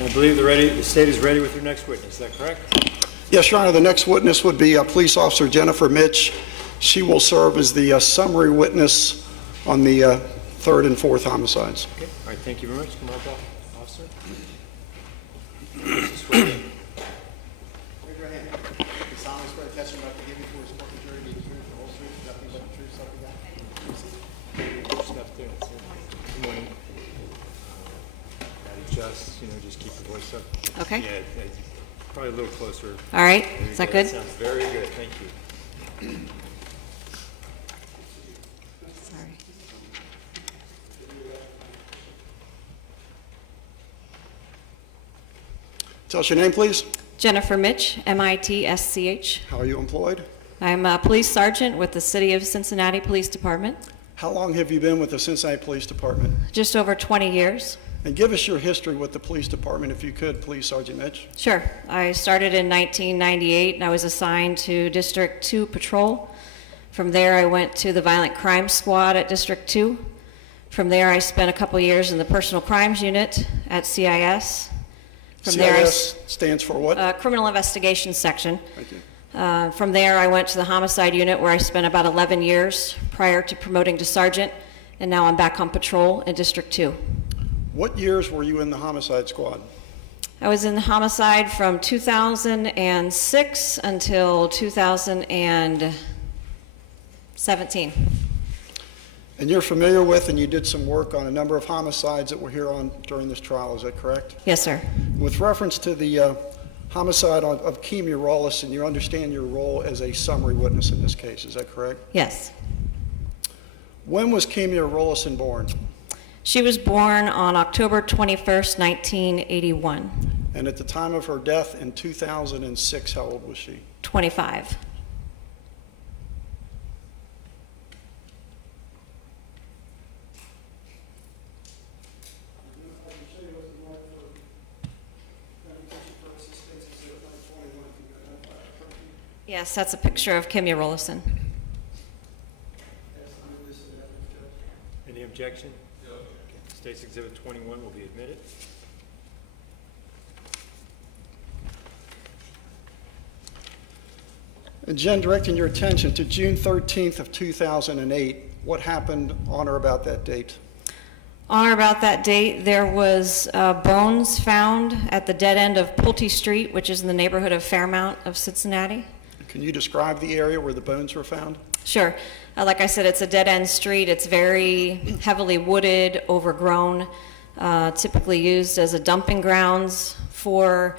I believe the state is ready with your next witness. Is that correct? Yes, Your Honor. The next witness would be Police Officer Jennifer Mitsch. She will serve as the summary witness on the third and fourth homicides. Okay. All right. Thank you very much. Come on up, officer. Swear in. Raise your hand. You solemnly swear the testimony about to give before this court and jury be the truth, the whole truth, nothing but the truth, so help you God. Stuff there. That's it. Good morning. Just keep your voice up. Okay. Yeah, probably a little closer. All right. There you Is that go. good? That sounds very good. Thank you. Sorry. Tell us your name, please. Jennifer Mitsch, M-I-T-S-C-H. How are you employed? I'm a police sergeant with the City of Cincinnati Police Department. How long have you been with the Cincinnati Police Department? Just over 20 years. And give us your history with the police department, if you could, please, Sergeant Mitch. Sure. I started in 1998 and I was assigned to District 2 Patrol. From there I went to the Violent Crime Squad at District 2. From there I spent a couple years in the Personal Crimes Unit at CIS. From CIS stands for what? Criminal Investigation Section. Thank you. From there I went to the Homicide Unit where I spent about 11 years prior to promoting to Sergeant, and now I'm back on patrol in District 2. What years were you in the homicide squad? I was in the homicide from 2006 until 2017. And you're familiar with, and you did some work on a number of homicides that were here on during this trial, is that correct? Yes, sir. With reference to the homicide of Kemia Rollison, you understand your role as a summary witness in this case, is that correct? Yes. When was Kemia Rollison born? She was born on October 21st, 1981. And at the time of her death in 2006, how old was she? 25. Yes, that's a picture of Kemia Rollison. Any objection? No. Okay. State's Exhibit 21 will be admitted. And Jen, directing your attention to June 13th of 2008, what happened on or about that date? On or about that date, there was bones found at the dead end of Pulte Street, which is in the neighborhood of Fairmount of Cincinnati. Can you describe the area where the bones were found? Sure. Like I said, it's a dead-end street. It's very heavily wooded, overgrown, typically used as a dumping grounds for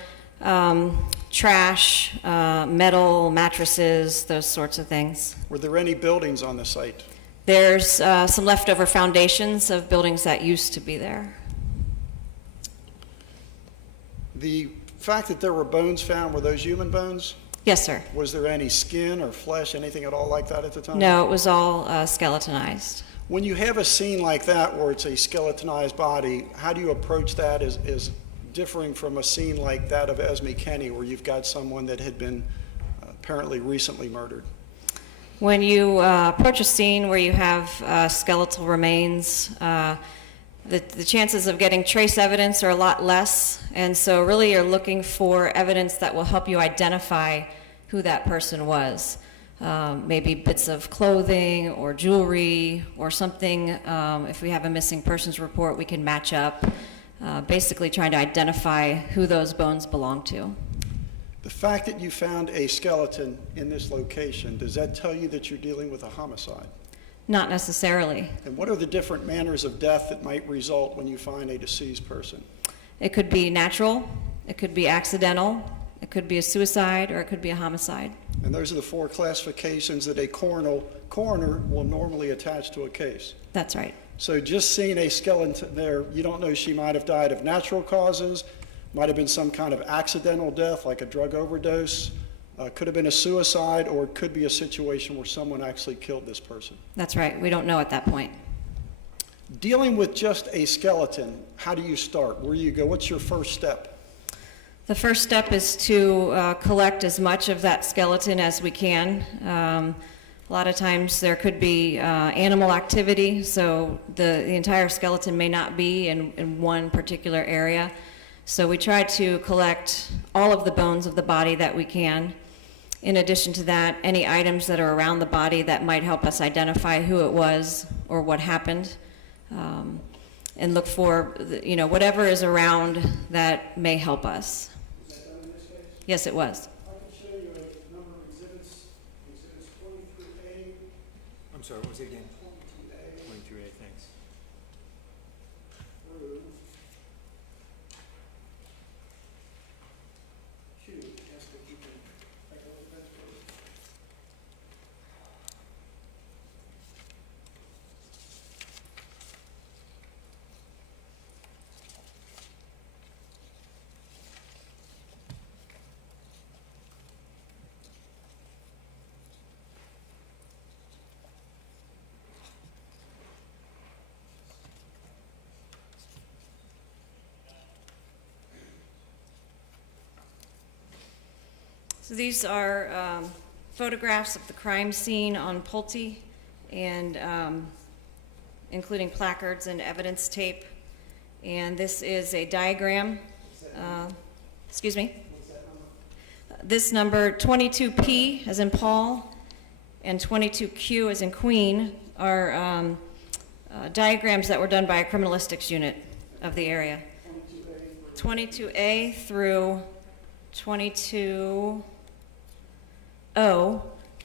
trash, metal, mattresses, those sorts of things. Were there any buildings on the site? There's some leftover foundations of buildings that used to be there. The fact that there were bones found, were those human bones? Yes, sir. Was there any skin or flesh, anything at all like that at the time? No, it was all skeletonized. When you have a scene like that where it's a skeletonized body, how do you approach that as differing from a scene like that of Esme Kenney, where you've got someone that had been apparently recently murdered? When you approach a scene where you have skeletal remains, the chances of getting trace evidence are a lot less, and so really you're looking for evidence that will help you identify who that person was. Maybe bits of clothing or jewelry or something. If we have a missing persons report, we can match up, basically trying to identify who those bones belong to. The fact that you found a skeleton in this location, does that tell you that you're dealing with a homicide? Not necessarily. And what are the different manners of death that might result when you find a deceased person? It could be natural, it could be accidental, it could be a suicide, or it could be a homicide. And those are the four classifications that a coroner will normally attach to a case. That's right. So just seeing a skeleton there, you don't know she might have died of natural causes, might have been some kind of accidental death like a drug overdose, could have been a suicide, or it could be a situation where someone actually killed this person. That's right. We don't know at that point. Dealing with just a skeleton, how do you start? Where do you go? What's your first step? The first step is to collect as much of that skeleton as we can. A lot of times there could be animal activity, so the entire skeleton may not be in one particular area. So we try to collect all of the bones of the body that we can. In addition to that, any items that are around the body that might help us identify who it was or what happened, and look for, whatever is around that may help us. Was that done in this case? Yes, it was. I can show you a number of exhibits 20 through A, I'm sorry, what was it again? 22A 22A, thanks. through Q. Ask if you can take a look at that, please. So these are photographs of the crime scene on Pulte, and including placards and evidence tape. And this is a diagram. Excuse me? This number 22P as in Paul and 22Q as in Queen are diagrams that were done by a criminalistics unit of the area. 22A through 22O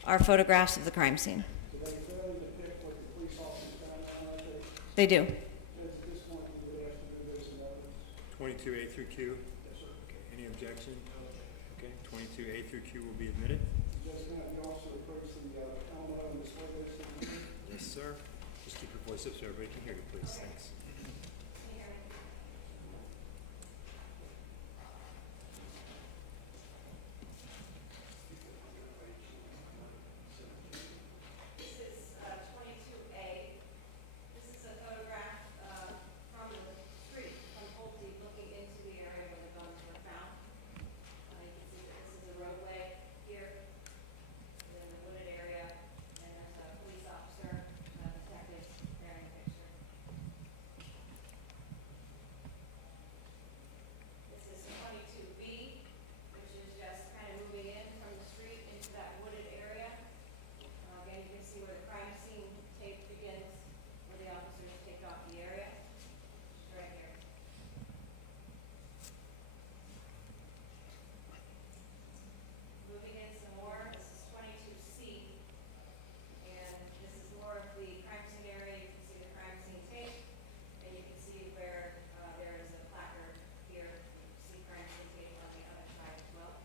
are photographs of the crime scene. Do they clearly depict what the police officers found on that day? They do. At this point, we would ask to do this in evidence. 22A through Q? Yes, sir. Okay, any objection? Okay, 22A through Q will be admitted. Just going to also approach the Alamo and display this. Yes, sir. Just keep your voice up so everybody can hear you, please. Thanks. This is 22A. This is a photograph from the street from Pulte looking into the area where the bones were found. You can see that this is a roadway here in the wooded area, and there's a police officer, detective, bearing a picture. This is 22B, which is just kind of moving in from the street into that wooded area. Again, you can see where the crime scene tape begins, where the officers take off the area. Right here. Moving in some more, this is 22C, and this is more of the crime scene area. You can see the crime scene tape, and you can see where there is a placard here. You can see crime scene tape on the other side as well.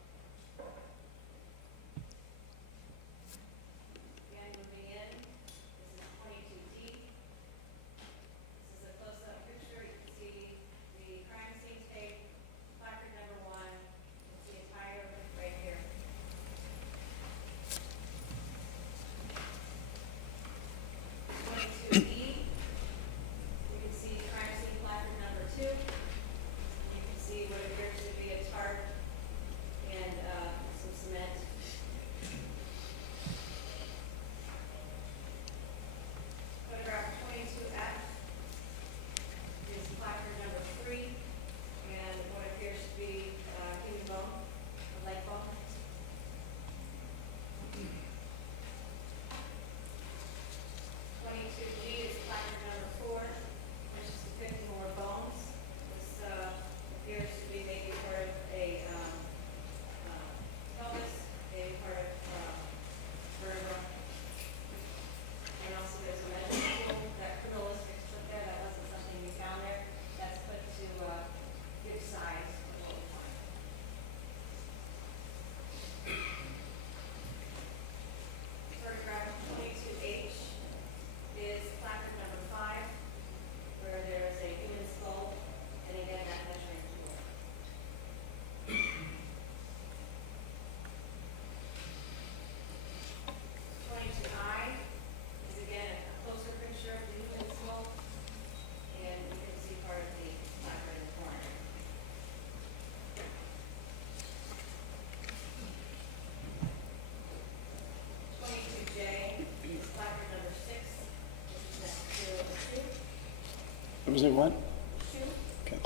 Again, moving in, this is 22D. This is a close-up picture. You can see the crime scene tape, placard number 1. It's the entire right here. 22E, you can see crime scene placard number 2. You can see what appears to be a tarp and some cement. Photograph 22F is placard number 3, and what appears to be human bone, a leg bone. 22G is placard number 4, which is depicting more bones. This appears to be maybe part of a pelvis, maybe part of vertebra. And also there's a measuring tool that criminalistics took there. That wasn't something we found there. That's put to give size of what we find. Photograph 22H is placard number 5, where there is a human skull, and again, that measuring tool. 22I is again a closer picture of the human skull, and you can see part of the placard in the corner. 22J is placard number 6, which is next to a shoe. It was in what? Shoe. Okay.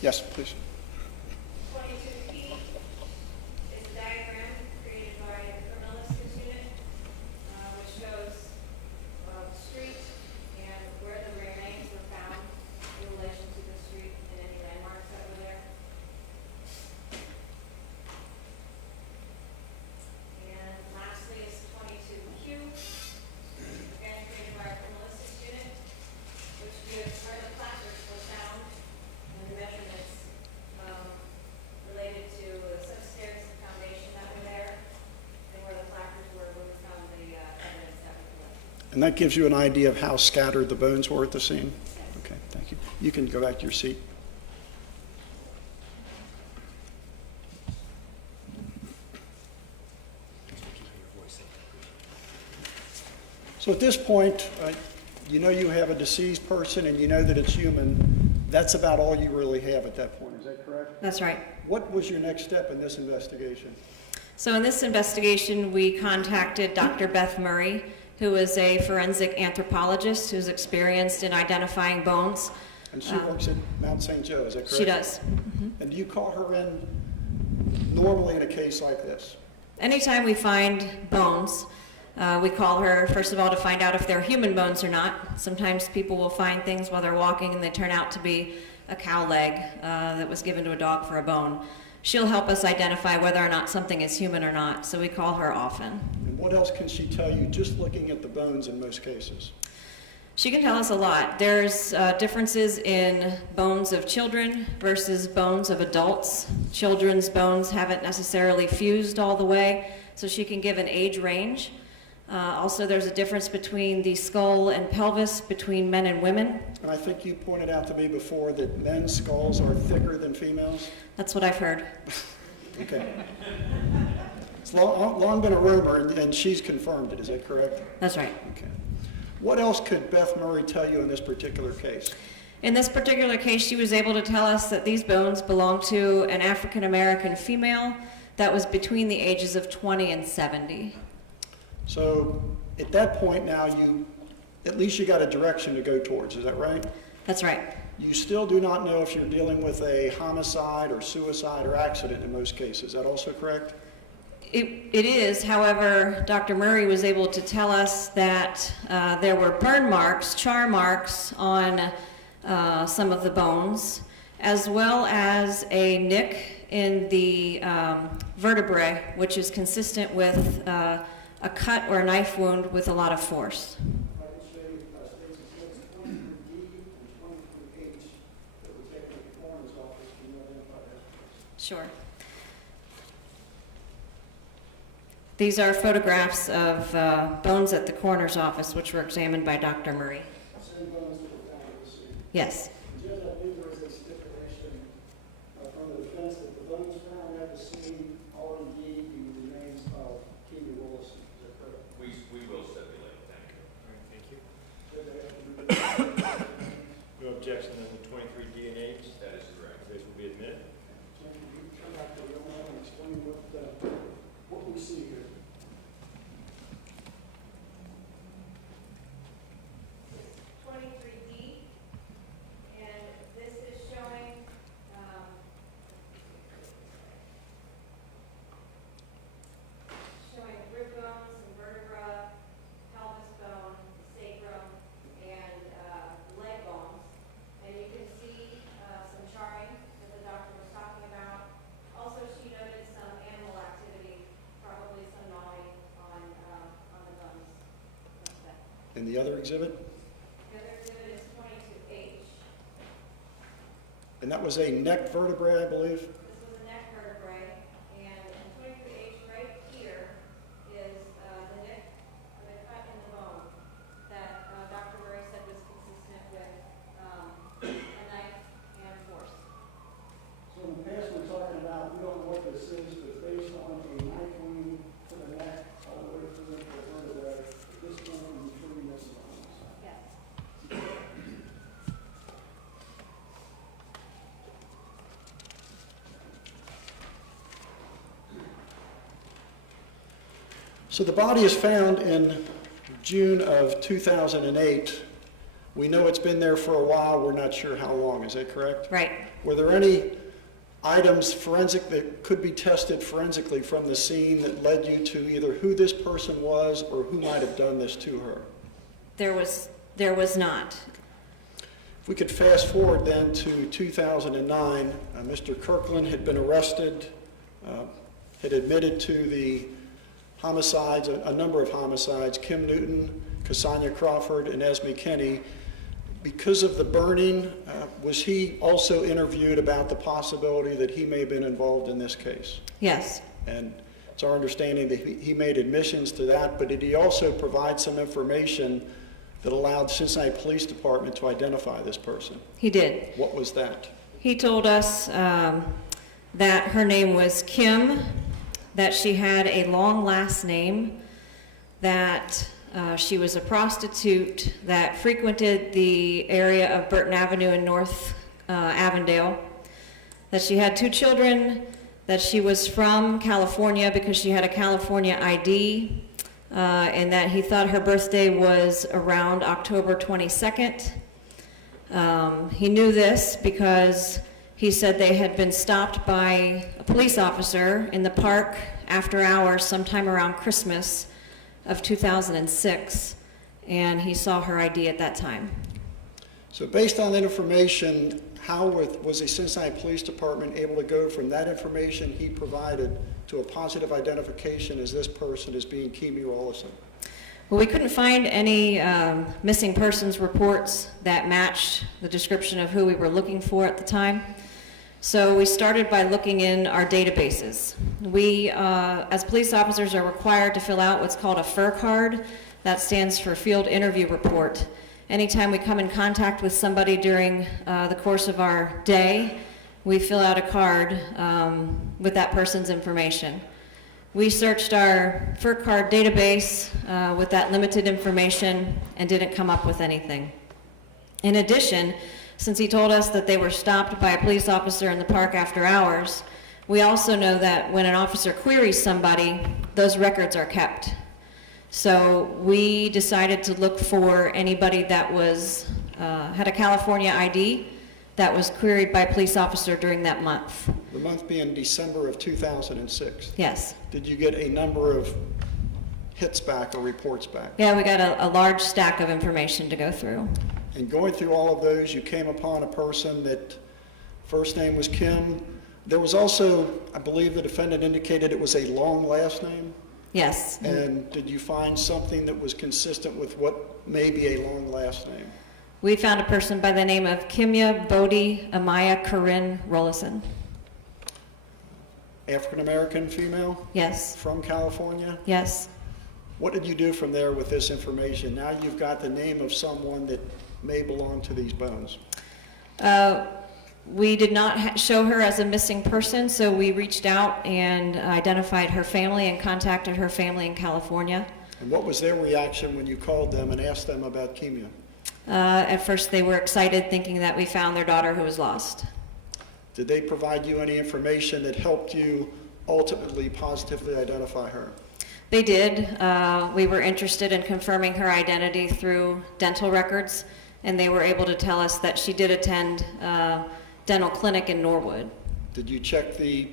Yes, please. 22P is a diagram created by the criminalistics unit, which shows the street and where the remains were found in relation to the street and any landmarks that were there. And lastly is 22Q, again created by our criminalistics unit, which gives where the placards were found and the measurements related to the substairs and foundation that were there, and where the placards were when we found the evidence that we collected. And that gives you an idea of how scattered the bones were at the scene? Okay, thank you. You can go back to your seat. So at this point, you know you have a deceased person and you know that it's human. That's about all you really have at that point, is that correct? That's right. What was your next step in this investigation? So in this investigation, we contacted Dr. Beth Murray, who is a forensic anthropologist who's experienced in identifying bones. And she works at Mount St. Joe, is that correct? She does. And do you call her in normally in a case like this? Anytime we find bones, we call her, first of all, to find out if they're human bones or not. Sometimes people will find things while they're walking and they turn out to be a cow leg that was given to a dog for a bone. She'll help us identify whether or not something is human or not, so we call her often. And what else can she tell you just looking at the bones in most cases? She can tell us a lot. There's differences in bones of children versus bones of adults. Children's bones haven't necessarily fused all the way, so she can give an age range. Also, there's a difference between the skull and pelvis between men and women. And I think you pointed out to me before that men's skulls are thicker than females. That's what I've heard. Okay. It's long been a rumor, and she's confirmed it. Is that correct? That's right. Okay. What else could Beth Murray tell you in this particular case? In this particular case, she was able to tell us that these bones belong to an African American female that was between the ages of 20 and 70. So at that point now, at least you got a direction to go towards. Is that right? That's right. You still do not know if you're dealing with a homicide or suicide or accident in most cases. Is that also correct? It is, however, Dr. Murray was able to tell us that there were burn marks, char marks on some of the bones, as well as a nick in the vertebrae, which is consistent with a cut or a knife wound with a lot of force. I can show you states 23D and 23H that were taken at the coroner's office. Can you identify that? Sure. These are photographs of bones at the coroner's office, which were examined by Dr. Murray. Same bones that were found at the scene. Yes. Judge, I believe there is a stipulation from the defense that the bones found at the scene are indeed the remains of Keely Wilson. Is that correct? We will stipulate, thank you. All right, thank you. Judge, I have to move it. No objection on the 23D and H. That is correct. Those will be admitted. Judge, can you come back to the room and explain what we see here? 23D, and this is showing rib bones and vertebra, pelvis bone, sacrum, and leg bones. And you can see some charring that the doctor was talking about. Also, she noted some animal activity, probably some gnawing on the bones. And the other exhibit? The other exhibit is 22H. And that was a neck vertebrae, I believe? This was a neck vertebrae, and 23H right here is the nick, the cut in the bone that Dr. Murray said was consistent with a knife and force. So in the past, we're talking about, we don't know what this is, but based on a knife wound to the neck, all the way through the vertebrae, this one from between this and the homicide. Yes. So the body is found in June of 2008. We know it's been there for a while, we're not sure how long, is that correct? Right. Were there any items forensic that could be tested forensically from the scene that led you to either who this person was or who might have done this to her? There was not. If we could fast forward then to 2009, Mr. Kirkland had been arrested, had admitted to the homicides, a number of homicides, Kim Newton, Cassandra Crawford, and Esme Kenney. Because of the burning, was he also interviewed about the possibility that he may have been involved in this case? Yes. And it's our understanding that he made admissions to that, but did he also provide some information that allowed Cincinnati Police Department to identify this person? He did. What was that? He told us that her name was Kim, that she had a long last name, that she was a prostitute that frequented the area of Burton Avenue in North Avondale, that she had 2 children, that she was from California because she had a California ID, and that he thought her birthday was around October 22nd. He knew this because he said they had been stopped by a police officer in the park after hours sometime around Christmas of 2006, and he saw her ID at that time. So based on that information, how was the Cincinnati Police Department able to go from that information he provided to a positive identification as this person as being Kimi Rollison? Well, we couldn't find any missing persons reports that matched the description of who we were looking for at the time. So we started by looking in our databases. We, as police officers, are required to fill out what's called a FIR card. That stands for Field Interview Report. Anytime we come in contact with somebody during the course of our day, we fill out a card with that person's information. We searched our FIR card database with that limited information and didn't come up with anything. In addition, since he told us that they were stopped by a police officer in the park after hours, we also know that when an officer queries somebody, those records are kept. So we decided to look for anybody that was had a California ID that was queried by a police officer during that month. The month being December of 2006. Yes. Did you get a number of hits back or reports back? Yeah, we got a large stack of information to go through. And going through all of those, you came upon a person that first name was Kim. There was also, I believe the defendant indicated it was a long last name. Yes. And did you find something that was consistent with what may be a long last name? We found a person by the name of Kimya Bodhi Amaya Corinne Rollison. African-American female Yes. from California? Yes. What did you do from there with this information? Now you've got the name of someone that may belong to these bones. We did not show her as a missing person, so we reached out and identified her family and contacted her family in California. And what was their reaction when you called them and asked them about Kimya? At first they were excited, thinking that we found their daughter who was lost. Did they provide you any information that helped you ultimately positively identify her? They did. We were interested in confirming her identity through dental records, and they were able to tell us that she did attend dental clinic in Norwood. Did you check the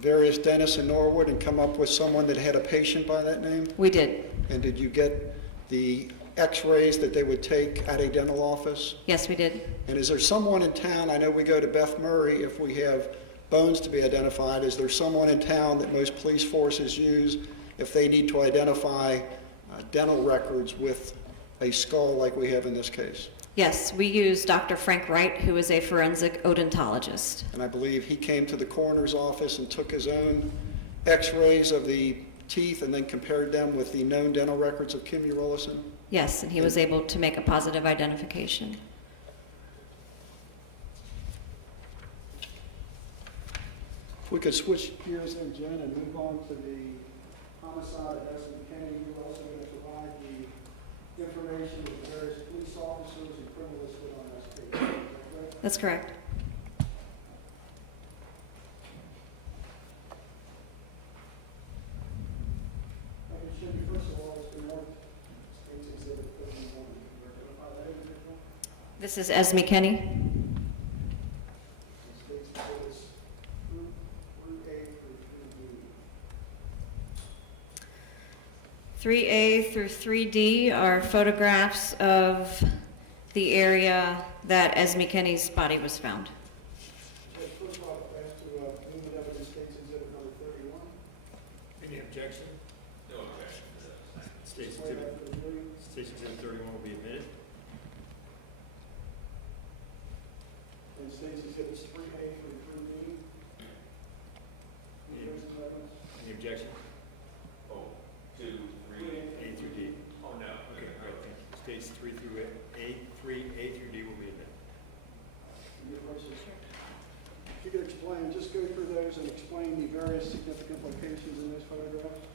various dentists in Norwood and come up with someone that had a patient by that name? We did. And did you get the x-rays that they would take at a dental office? Yes, we did. And is there someone in town, I know we go to Beth Murray if we have bones to be identified, is there someone in town that most police forces use if they need to identify dental records with a skull like we have in this case? Yes, we used Dr. Frank Wright, who is a forensic odontologist. And I believe he came to the coroner's office and took his own x-rays of the teeth and then compared them with the known dental records of Kimya Rollison? Yes, and he was able to make a positive identification. If we could switch gears then, Jen, and move on to the homicide of Esme Kenney. You're also going to provide the information of the various police officers and criminalists with on this case. Is that correct? That's correct. I can show you first of all, it's been marked State's Exhibit 31. Can you identify that individual? This is Esme Kenney. It states that it's through A through 3A through 3D are photographs of the area that Esme Kenney's body was found. First of all, as to human evidence case exhibit number 31. Any objection? No objection to that. State's Display exhibit, that for the jury. State's exhibit 31 will be admitted. And states exhibits 3A through 3D. Any There's some evidence. any objection? Oh, 2, 3. A through D. Oh, no. Okay, great, thank you. States 3 through A, 3A through D will be admitted. If you could explain, just go through those and explain the various significant locations in those photographs.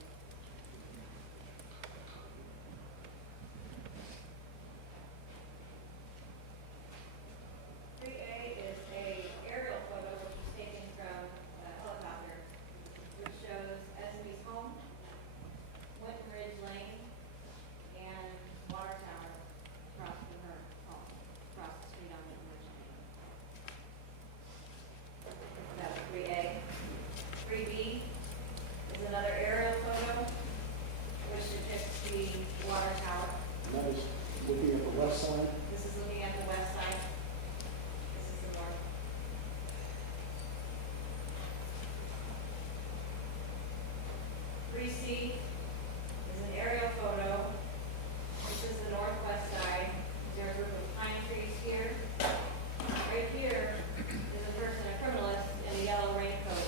Is a aerial photo which was taken from a helicopter, which shows Esme's home, Winton Ridge Lane, and water tower across from her home, across the street on Winton Ridge Lane. That's 3A. 3B is another aerial photo which depicts the water tower. And that is looking at the west side. This is looking at the west side. This is the north. 3C is an aerial photo. This is the northwest side. There are a group of pine trees here. Right here is a person, a criminalist, in a yellow raincoat,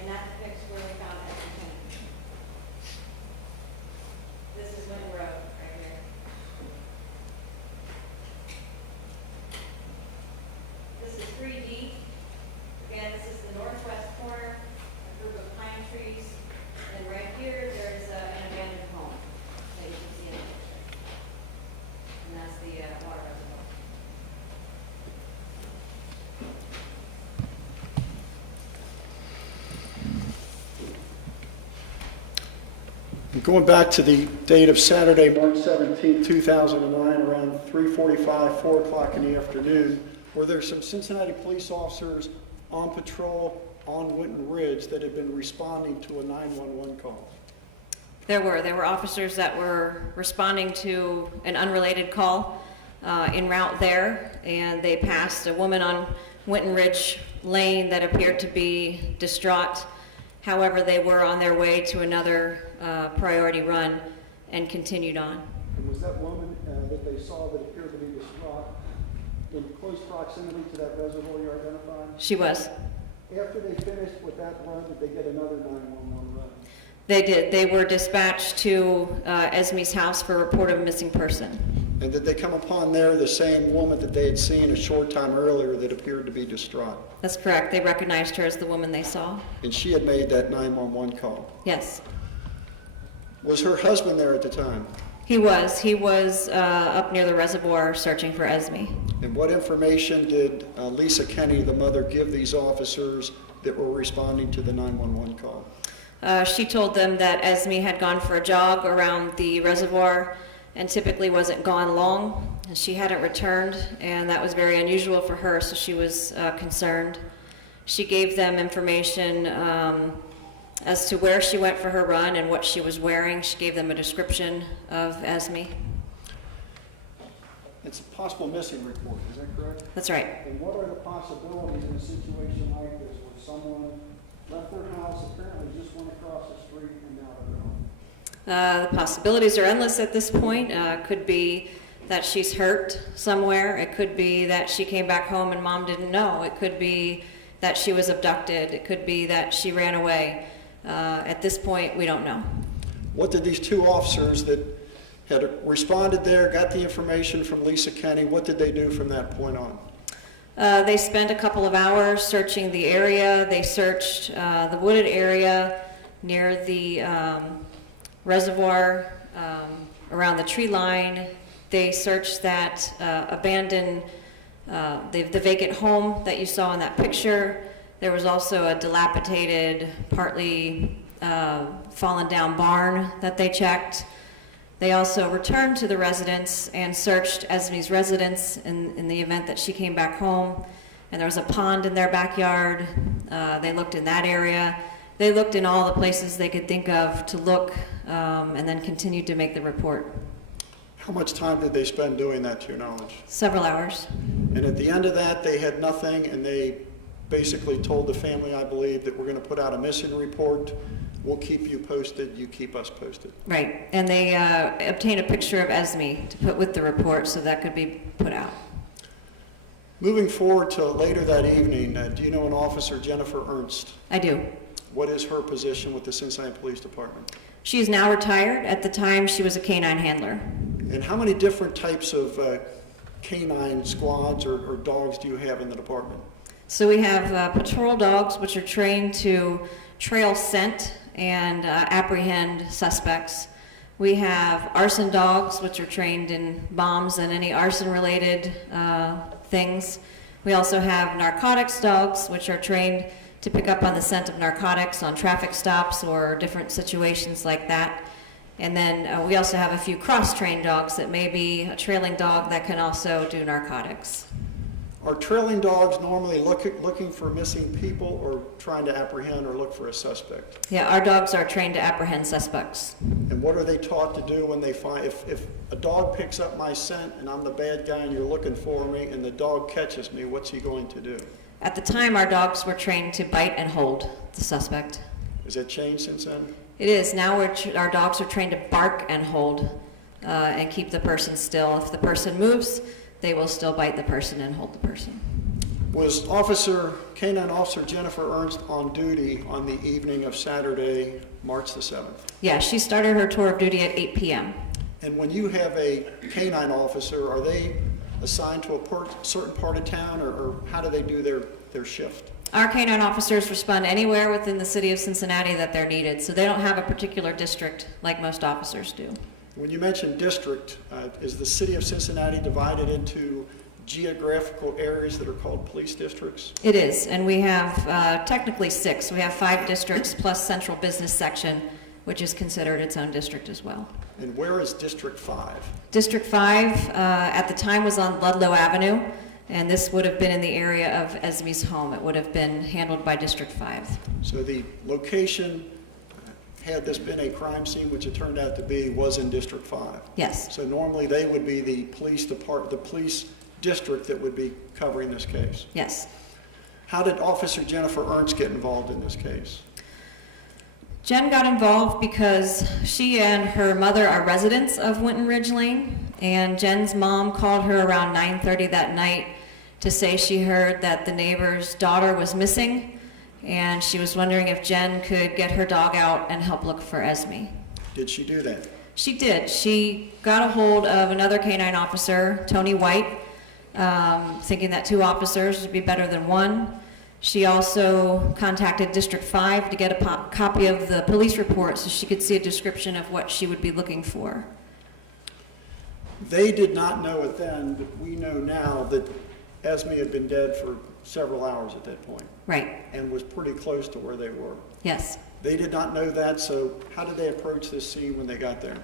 and that depicts where we found Esme Kenney. This is Winton Road, right here. This is 3D. Again, this is the northwest corner, a group of pine trees. And right here, there's an abandoned home that you can see in the picture. And that's the water reservoir. Going back to the date of Saturday, March 17, 2009, around 3:45, 4 o'clock in the afternoon, were there some Cincinnati police officers on patrol on Winton Ridge that had been responding to a 911 call? There were officers that were responding to an unrelated call en route there, and they passed a woman on Winton Ridge Lane that appeared to be distraught. However, they were on their way to another priority run and continued on. And was that woman that they saw that appeared to be distraught in close proximity to that reservoir you identified? She was. After they finished with that run, did they get another 911 run? They did. They were dispatched to Esme's house for a report of a missing person. And did they come upon there the same woman that they had seen a short time earlier that appeared to be distraught? That's correct. They recognized her as the woman they saw. And she had made that 911 call. Yes. Was her husband there at the time? He was. He was up near the reservoir searching for Esme. And what information did Lisa Kenney, the mother, give these officers that were responding to the 911 call? She told them that Esme had gone for a jog around the reservoir and typically wasn't gone long. She hadn't returned, and that was very unusual for her, so she was concerned. She gave them information as to where she went for her run and what she was wearing. She gave them a description of Esme. It's a possible missing report, is that correct? That's right. And what are the possibilities in a situation like this where someone left their house, apparently just went across the street, and now they're home? The possibilities are endless at this point. It could be that she's hurt somewhere. It could be that she came back home and mom didn't know. It could be that she was abducted. It could be that she ran away. At this point, we don't know. What did these two officers that had responded there, got the information from Lisa Kenney, what did they do from that point on? They spent a couple of hours searching the area. They searched the wooded area near the reservoir, around the tree line. They searched that abandoned, the vacant home that you saw in that picture. There was also a dilapidated, partly fallen down barn that they checked. They also returned to the residence and searched Esme's residence in the event that she came back home. And there was a pond in their backyard. They looked in that area. They looked in all the places they could think of to look, and then continued to make the report. How much time did they spend doing that, to your knowledge? Several hours. And at the end of that, they had nothing, and they basically told the family, I believe, that we're going to put out a missing report. We'll keep you posted. You keep us posted. Right, and they obtained a picture of Esme to put with the report so that could be put out. Moving forward to later that evening, do you know an officer, Jennifer Ernst? I do. What is her position with the Cincinnati Police Department? She is now retired. At the time, she was a canine handler. And how many different types of canine squads or dogs do you have in the department? So we have patrol dogs, which are trained to trail scent and apprehend suspects. We have arson dogs, which are trained in bombs and any arson-related things. We also have narcotics dogs, which are trained to pick up on the scent of narcotics on traffic stops or different situations like that. And then we also have a few cross-trained dogs that may be a trailing dog that can also do narcotics. Are trailing dogs normally looking for missing people or trying to apprehend or look for a suspect? Yeah, our dogs are trained to apprehend suspects. And what are they taught to do when they find, if a dog picks up my scent and I'm the bad guy and you're looking for me and the dog catches me, what's he going to do? At the time, our dogs were trained to bite and hold the suspect. Has that changed since then? It is. Now our dogs are trained to bark and hold and keep the person still. If the person moves, they will still bite the person and hold the person. Was Canine Officer Jennifer Ernst on duty on the evening of Saturday, March the 7th? Yeah, she started her tour of duty at 8 p.m. And when you have a canine officer, are they assigned to a certain part of town, or how do they do their shift? Our canine officers respond anywhere within the city of Cincinnati that they're needed, so they don't have a particular district like most officers do. When you mention district, is the city of Cincinnati divided into geographical areas that are called police districts? It is, and we have technically 6. We have 5 districts plus central business section, which is considered its own district as well. And where is District 5? District 5 at the time was on Ludlow Avenue, and this would have been in the area of Esme's home. It would have been handled by District 5. So the location, had this been a crime scene, which it turned out to be, was in District 5. Yes. So normally they would be the police district that would be covering this case. Yes. How did Officer Jennifer Ernst get involved in this case? Jen got involved because she and her mother are residents of Winton Ridge Lane, and Jen's mom called her around 9:30 that night to say she heard that the neighbor's daughter was missing, and she was wondering if Jen could get her dog out and help look for Esme. Did she do that? She did. She got a hold of another canine officer, Tony White, thinking that 2 officers would be better than 1. She also contacted District 5 to get a copy of the police report so she could see a description of what she would be looking for. They did not know it then, but we know now that Esme had been dead for several hours at that point Right. and was pretty close to where they were. Yes. They did not know that, so how did they approach this scene when they got there?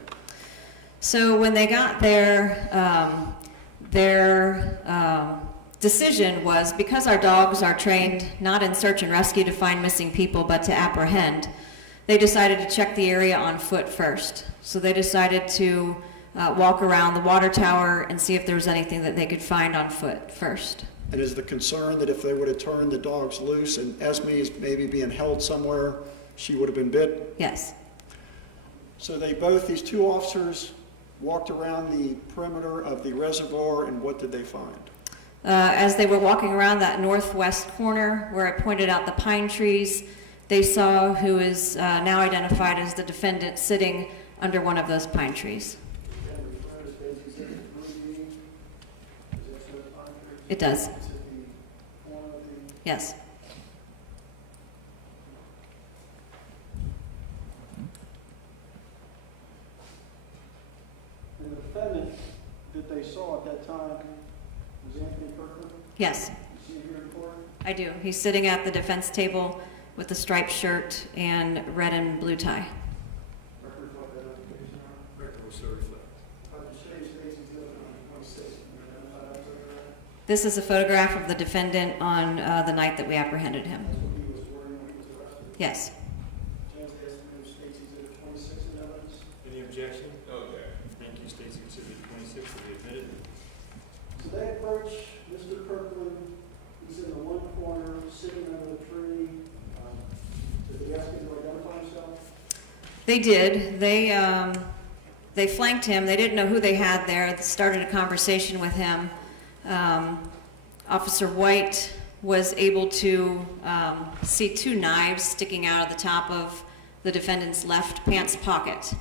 So when they got there, their decision was, because our dogs are trained not in search and rescue to find missing people, but to apprehend, they decided to check the area on foot first. So they decided to walk around the water tower and see if there was anything that they could find on foot first. And is the concern that if they would have turned the dogs loose and Esme is maybe being held somewhere, she would have been bit? Yes. So these 2 officers walked around the perimeter of the reservoir, and what did they find? As they were walking around that northwest corner where I pointed out the pine trees, they saw who is now identified as the defendant sitting under one of those pine trees. It does. Yes. And the defendant that they saw at that time was Anthony Kirkland? Yes, You see him here in court? I do. He's sitting at the defense table with a striped shirt and red and blue tie. Record what that application are? Record will so reflect. This is a photograph of the defendant on the night that we apprehended him. Yes. Any objection? No objection. Thank you. State's Exhibit 26 will be admitted. So they approach Mr. Kirkland, he's in the one corner, sitting under the tree. Did they ask him to identify himself? They did. They flanked him. They didn't know who they had there. They started a conversation with him. Officer White was able to see two knives sticking out of the top of the defendant's left pants pocket.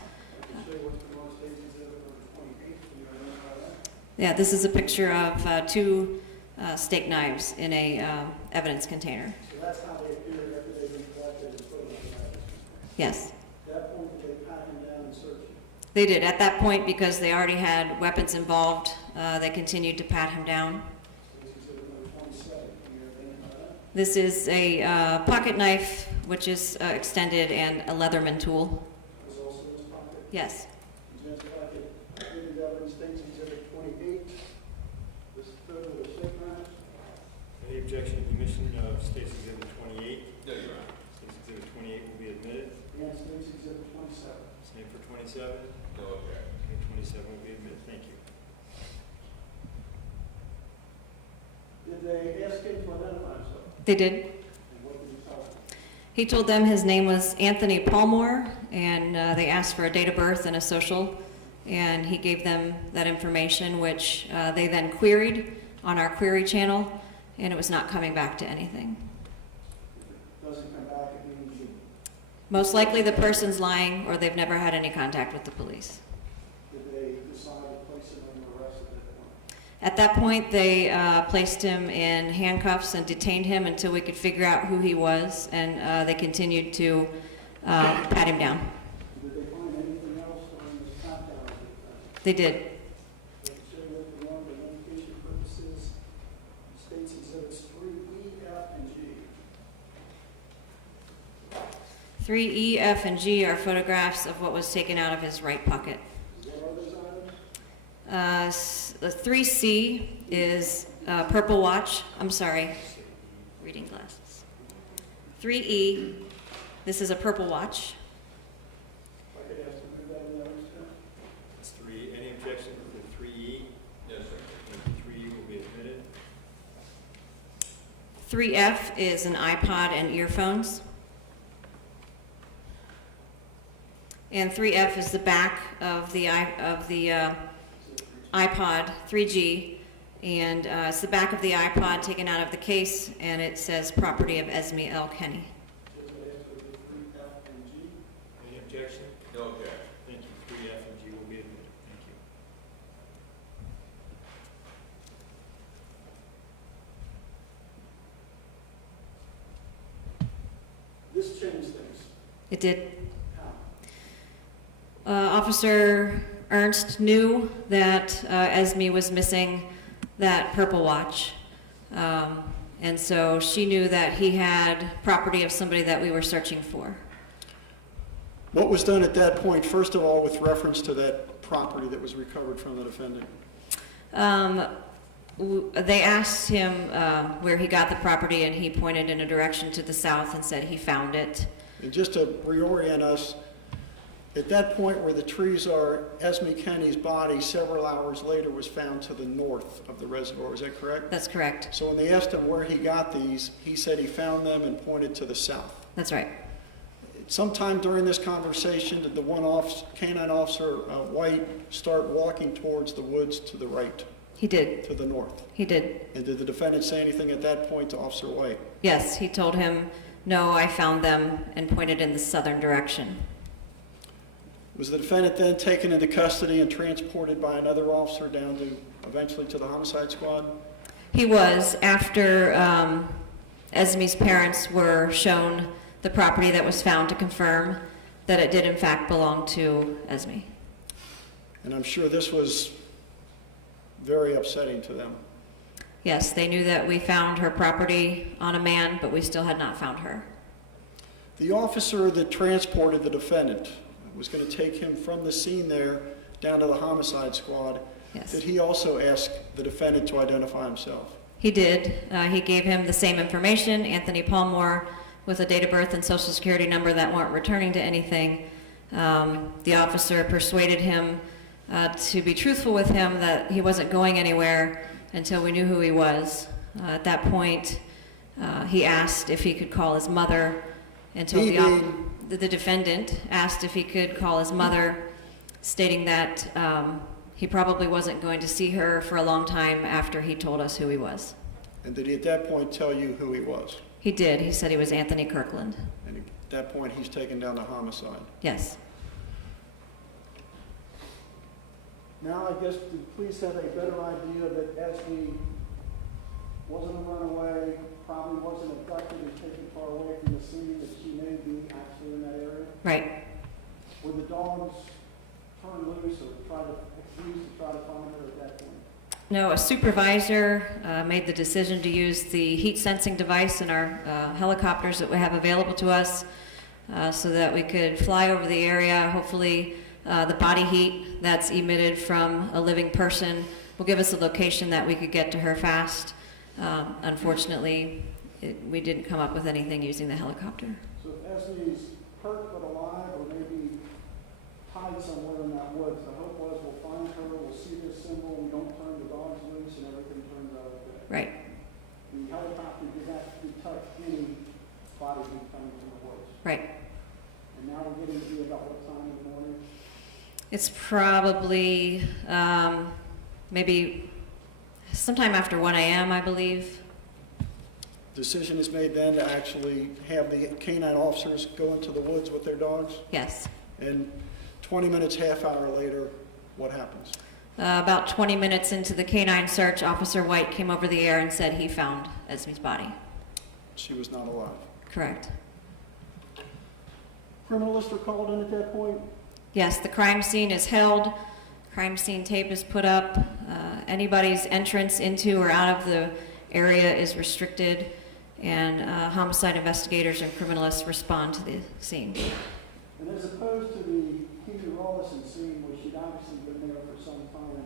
Yeah, this is a picture of two steak knives in a evidence container. So that's how they appeared after they've been collected and put on the evidence. Yes, At that point, did they pat him down and search him? they did. At that point, because they already had weapons involved, they continued to pat him down. This is a pocket knife, which is extended, and a Leatherman tool. Was also in his pocket? Yes. Gents, if I could read the evidence, State's Exhibit 28, this photo of steak knives. Any objection to the admission of State's Exhibit 28? No, Your Honor. State's Exhibit 28 will be admitted. And State's Exhibit 27. Same for 27. No objection. Okay, 27 will be admitted. Thank you. Did they ask him to identify himself? They did. And what did he tell them? He told them his name was Anthony Palmore, and they asked for a date of birth and a social, and he gave them that information, which they then queried on our query channel, and it was not coming back to anything. If it doesn't come back, it means you, Most likely the person's lying, or they've never had any contact with the police. did they decide to place him under arrest at that point? At that point, they placed him in handcuffs and detained him until we could figure out who he was, and they continued to pat him down. Did they find anything else during this pat down? They did. Let's say that for one, for identification purposes, State's Exhibits 3E, F, and G. 3E, F, and G are photographs of what was taken out of his right pocket. What are those items? The 3C is purple watch. I'm sorry, reading glasses. 3E, this is a purple watch. If I could ask to move that in the evidence, sir? That's 3. Any objection to 3E? Yes, sir. Thank you. 3E will be admitted. 3F is an iPod and earphones. And 3F is the back of the iPod 3G, and it's the back of the iPod taken out of the case, and it says property of Esme Kenney. Should I ask for the 3F and G? Any objection? No objection. Thank you. 3F and G will be admitted. Thank you. This changed things. It did. How? Officer Ernst knew that Esme was missing that purple watch, and so she knew that he had property of somebody that we were searching for. What was done at that point, first of all, with reference to that property that was recovered from the defendant? They asked him where he got the property, and he pointed in a direction to the south and said he found it. And just to reorient us, at that point where the trees are, Esme Kenney's body several hours later was found to the north of the reservoir. Is that correct? That's correct. So when they asked him where he got these, he said he found them and pointed to the south. That's right. Sometime during this conversation, did the one canine officer, White, start walking towards the woods to the right, He did. to the north? He did. And did the defendant say anything at that point to Officer White? Yes, he told him, no, I found them, and pointed in the southern direction. Was the defendant then taken into custody and transported by another officer down to, eventually to the homicide squad? He was, after Esme's parents were shown the property that was found to confirm that it did in fact belong to Esme. And I'm sure this was very upsetting to them. Yes, they knew that we found her property on a man, but we still had not found her. The officer that transported the defendant was going to take him from the scene there down to the homicide squad, Yes. did he also ask the defendant to identify himself? He did. He gave him the same information, Anthony Palmore, with a date of birth and social security number that weren't returning to anything. The officer persuaded him to be truthful with him, that he wasn't going anywhere until we knew who he was. At that point, he asked if he could call his mother, until the defendant asked if he could call his mother, stating that he probably wasn't going to see her for a long time after he told us who he was. And did he at that point tell you who he was? He did. He said he was Anthony Kirkland. And at that point, he's taken down to homicide. Yes. Now, I guess the police have a better idea that Esme wasn't a runaway, probably wasn't abducted and taken far away from the scene, that she may be actually in that area. Right. Were the dogs turned loose or used to try to find her at that point? No, a supervisor made the decision to use the heat sensing device in our helicopters that we have available to us, so that we could fly over the area. Hopefully the body heat that's emitted from a living person will give us a location that we could get to her fast. Unfortunately, we didn't come up with anything using the helicopter. So if Esme's hurt but alive, or maybe tied somewhere in that woods, the hope was we'll find her, we'll see this symbol, we don't turn the dogs loose, and everything turns out okay. Right. The helicopter did not detect any body heat coming from the woods. Right. And now we're getting to be about what time in the morning? It's probably maybe sometime after 1 a.m., I believe. Decision is made then to actually have the canine officers go into the woods with their dogs, Yes. and 20 minutes, half hour later, what happens? About 20 minutes into the canine search, Officer White came over the air and said he found Esme's body. She was not alive. Correct. Criminalists are called in at that point? Yes, the crime scene is held. Crime scene tape is put up. Anybody's entrance into or out of the area is restricted, and homicide investigators and criminalists respond to the scene. And as opposed to the Keely Rawlinson scene, where she'd obviously been there for some time,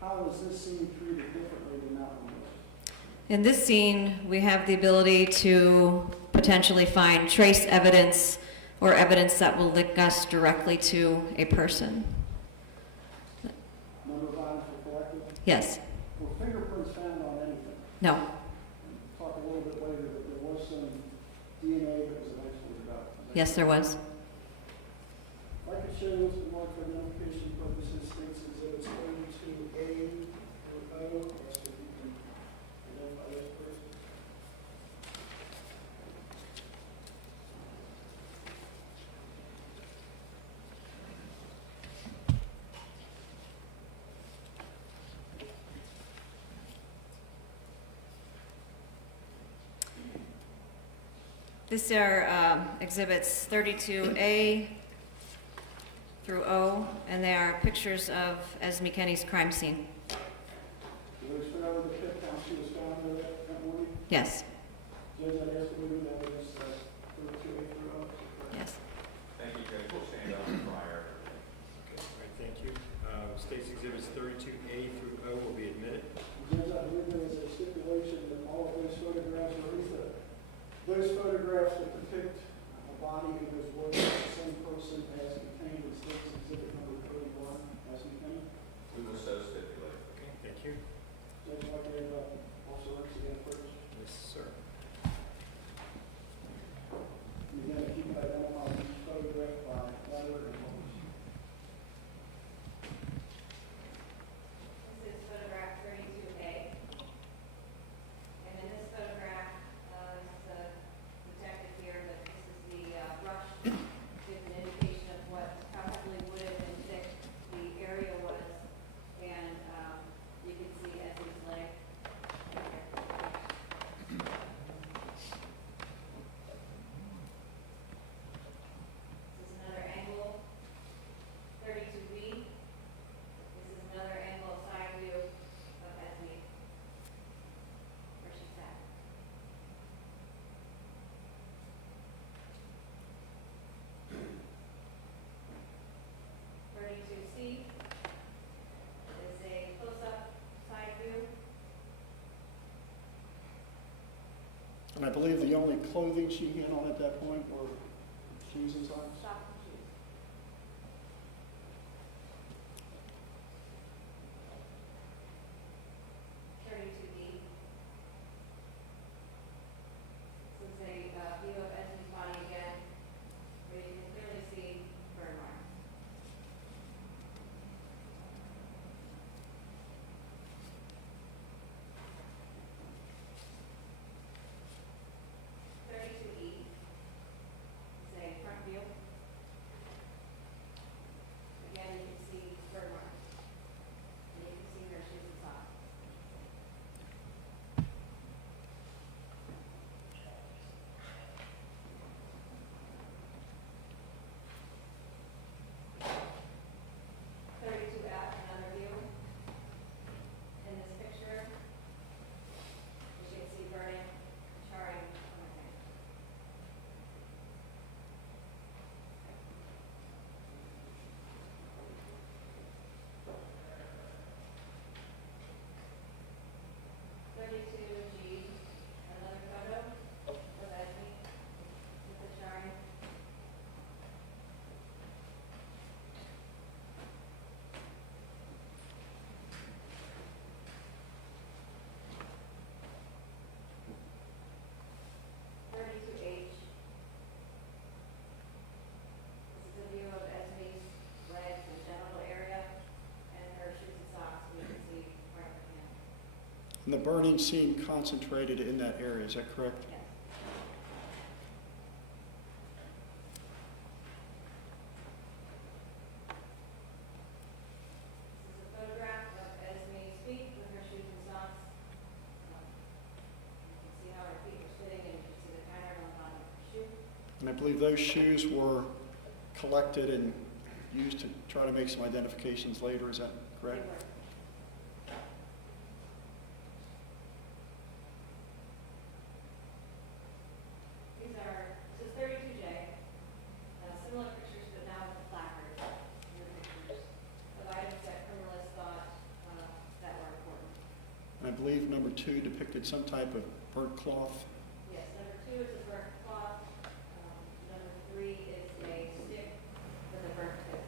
how was this scene treated differently than that one was? In this scene, we have the ability to potentially find trace evidence or evidence that will link us directly to a person. Number of items were collected? Yes. Were fingerprints found on anything? No. Talk a little bit later that there was some DNA that was eventually developed. Yes, there was. I could show you what's been marked for identification purposes, states exhibits 32A through O, so you can identify those persons. These are exhibits 32A through O, and they are pictures of Esme Kenney's crime scene. Do those fit over the pit how she was found there that morning? Yes. Judge, I'd ask you to that is 32A through O. Yes. Thank you, Judge. We'll stand up prior. Okay, all right, thank you. State's exhibits 32A through O will be admitted. Judge, I believe there is a stipulation that all of those photographs are either those photographs that depict a body in those woods is the same person as contained in State's Exhibit number 31, as contained. We will so stipulate. Okay, thank you. Judge, I'd like to have Officer Rex again first. Yes, sir. And again, if you could identify each photograph by letter and what was. This is photograph 32A. And in this photograph, this is the detective here, but this is the brush, gives an indication of how heavily wooded and believe the only clothing she had on at that point were shoes and socks? Socks and shoes. This is a view of Esme's body again, where you can clearly see burn marks. E is a front view. Again, you can see burn marks, and you can see her shoes and socks. Another view. In this picture, you can see burning, charring on her hand. G, another photo of Esme with the charring. H. This is a view of Esme's legs and genital area and her shoes and socks, and you can see right of her hand. And the burning seemed concentrated in that area, is that correct? Yes. This is a photograph of Esme's feet with her shoes and socks. You can see how her feet are sitting, and you can see the pattern on the bottom of her shoe. And I believe those shoes were collected and used to try to make some identifications later, is that correct? They were. This is 32J, similar pictures, but now with the placards, new pictures of items that criminalists thought that were important. And I believe number 2 depicted some type of burnt cloth. Yes, number 2 is a burnt cloth. Number 3 is a stick with a burnt tip.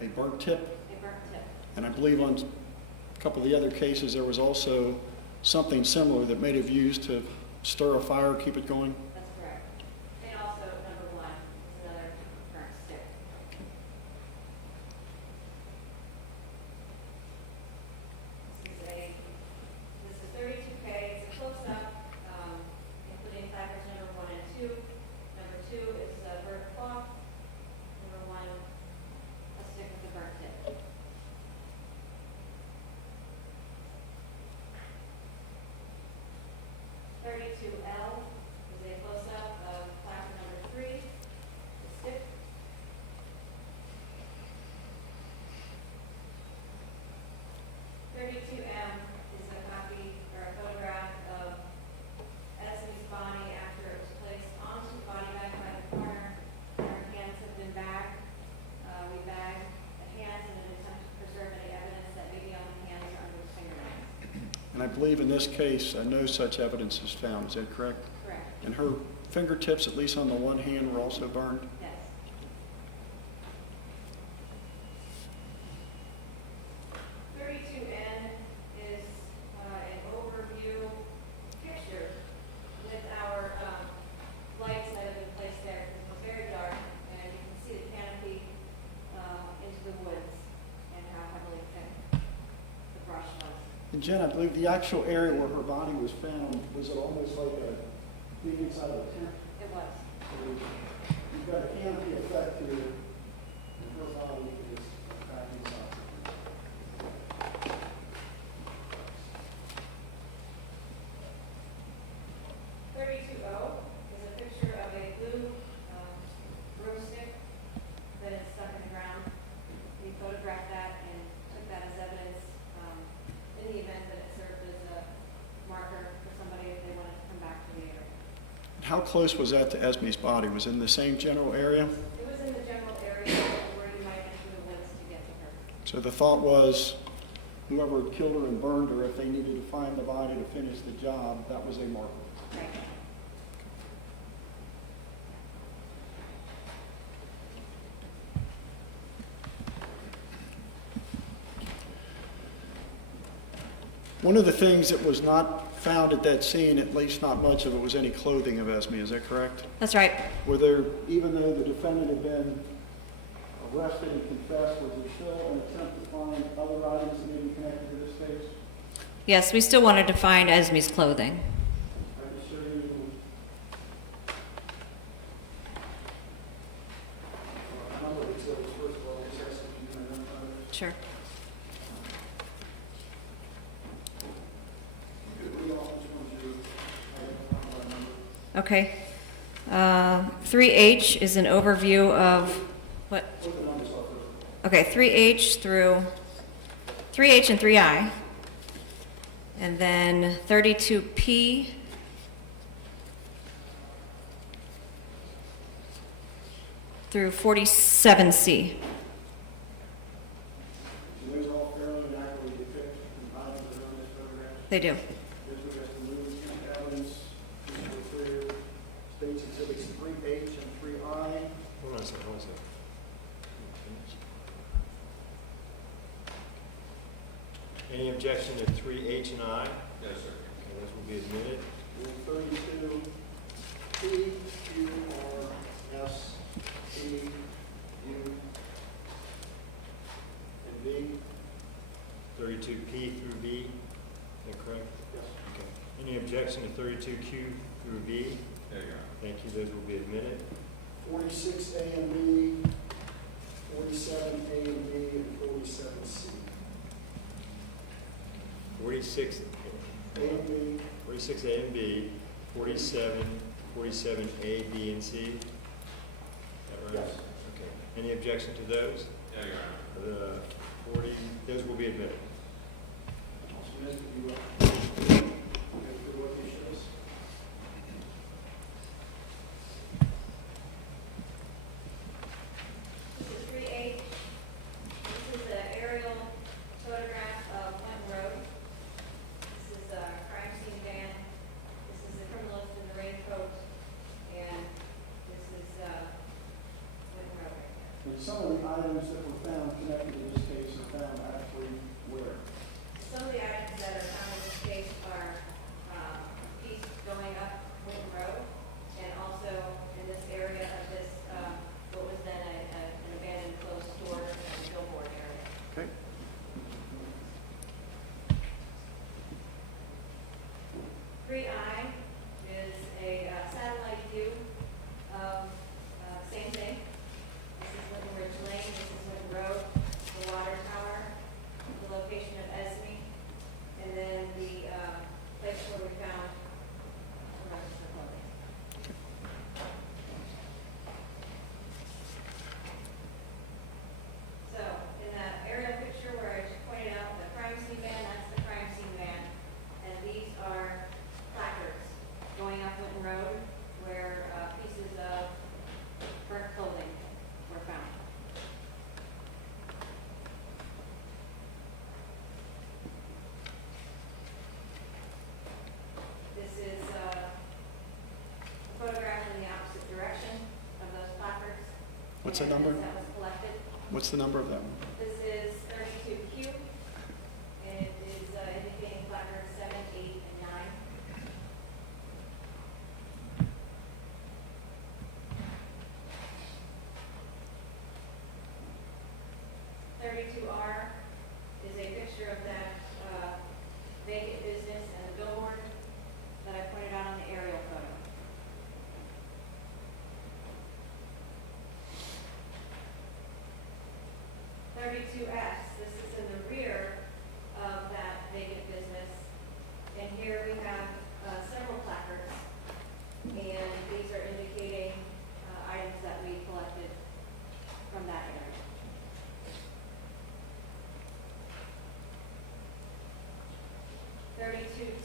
A burnt tip. A burnt tip. And I believe on a couple of the other cases, there was also something similar that may have used to stir a fire, keep it going. That's correct. And also number 1 is another burnt stick. This is 32K. It's a close-up, including placards number 1 and 2. Number 2 is a burnt cloth. Number 1, a stick with a burnt tip. L is a close-up of placard number 3, the stick. M is a copy or a photograph of Esme's body after it was placed onto the body bag by the coroner. Her hands have been bagged. We bagged the hands in an attempt to preserve any evidence that may be on the hands or under the fingernails. And I believe in this case, no such evidence is found, is that correct? Correct. And her fingertips, at least on the one hand, were also burned? Yes. N is an overview picture with our lights that have been placed there. It was very dark, and you can see the canopy into the woods and how heavily thick the brush was. And Jen, I believe the actual area where her body was found, was it almost like being inside of a tent? It was. So you've got a canopy effect here, and her body is back inside. 32O is a picture of a blue broomstick that is stuck in the ground. We photographed that and took that as evidence in the event that it served as a marker for somebody if they wanted to come back to the area. How close was that to Esme's body? Was it in the same general area? It was in the general area where you might enter the woods to get to her. So the thought was, whoever killed her and burned her, if they needed to find the body to finish the job, that was a marker. Right. One of the things that was not found at that scene, at least not much of it, was any clothing of Esme, is that correct? That's right. Were there, even though the defendant had been arrested and confessed, was there still an attempt to find other items that may be connected to this case? Yes, we still wanted to find Esme's clothing. I can show you. A number of exhibits. First of all, it's asking you to identify it. Sure. You could read off which ones you identified by number. Okay. 3H is an overview of what? What the numbers are first. Okay, 3H through 3H and 3I. And then 32P through 47C. Those all fairly accurately depict the items that are in this photograph. They do. Here's what has the moving evidence, crystal clear, states exhibits 3H and 3I. Hold on a second, hold on a second. Any objection to 3H and I? No, sir. Okay, those will be admitted. Rule 32, P, Q, R, S, T, U, and V. 32P through V, is that correct? Yes. Okay. Any objection to 32Q through V? No, Your Honor. Thank you, those will be admitted. 46A and B, 47A and B, and 47C. 46, A and B, 46A and B, 47, 47A, B, and C? Is that right? Yes. Okay. Any objection to those? No, Your Honor. The 40, those will be admitted. Mr. Mitsch, if you will. Okay, for what you show us. This is 3H. This is an aerial photograph of Winton Road. This is a crime scene van. This is the criminalist in the raincoat. And this is Winton Road right there. And some of the items that were found connected to this case are found actually where? Some of the items that are found in this case are piece going up Winton Road, and also in this area of this, what was then an abandoned closed store and billboard area. Okay. Three I is a satellite view of same thing. This is Winton Ridge Lane, this is Winton Road, the water tower, the location of Esme, and then the place where we found the rest of the clothing. So, in that aerial picture where I just pointed out the crime scene van, that's the crime scene van. And these are placards going up Winton Road where pieces of burnt clothing were found. This is a photograph in the opposite direction of those placards. What's the and number? That was collected. What's the number of that one? This is 32Q, and it is indicating placards 7, 8, and 9. R is a picture of that vacant business and the billboard that I pointed out on the aerial photo. S, this is in the rear of that vacant business. And here we have several placards. And these are indicating items that we collected from that area.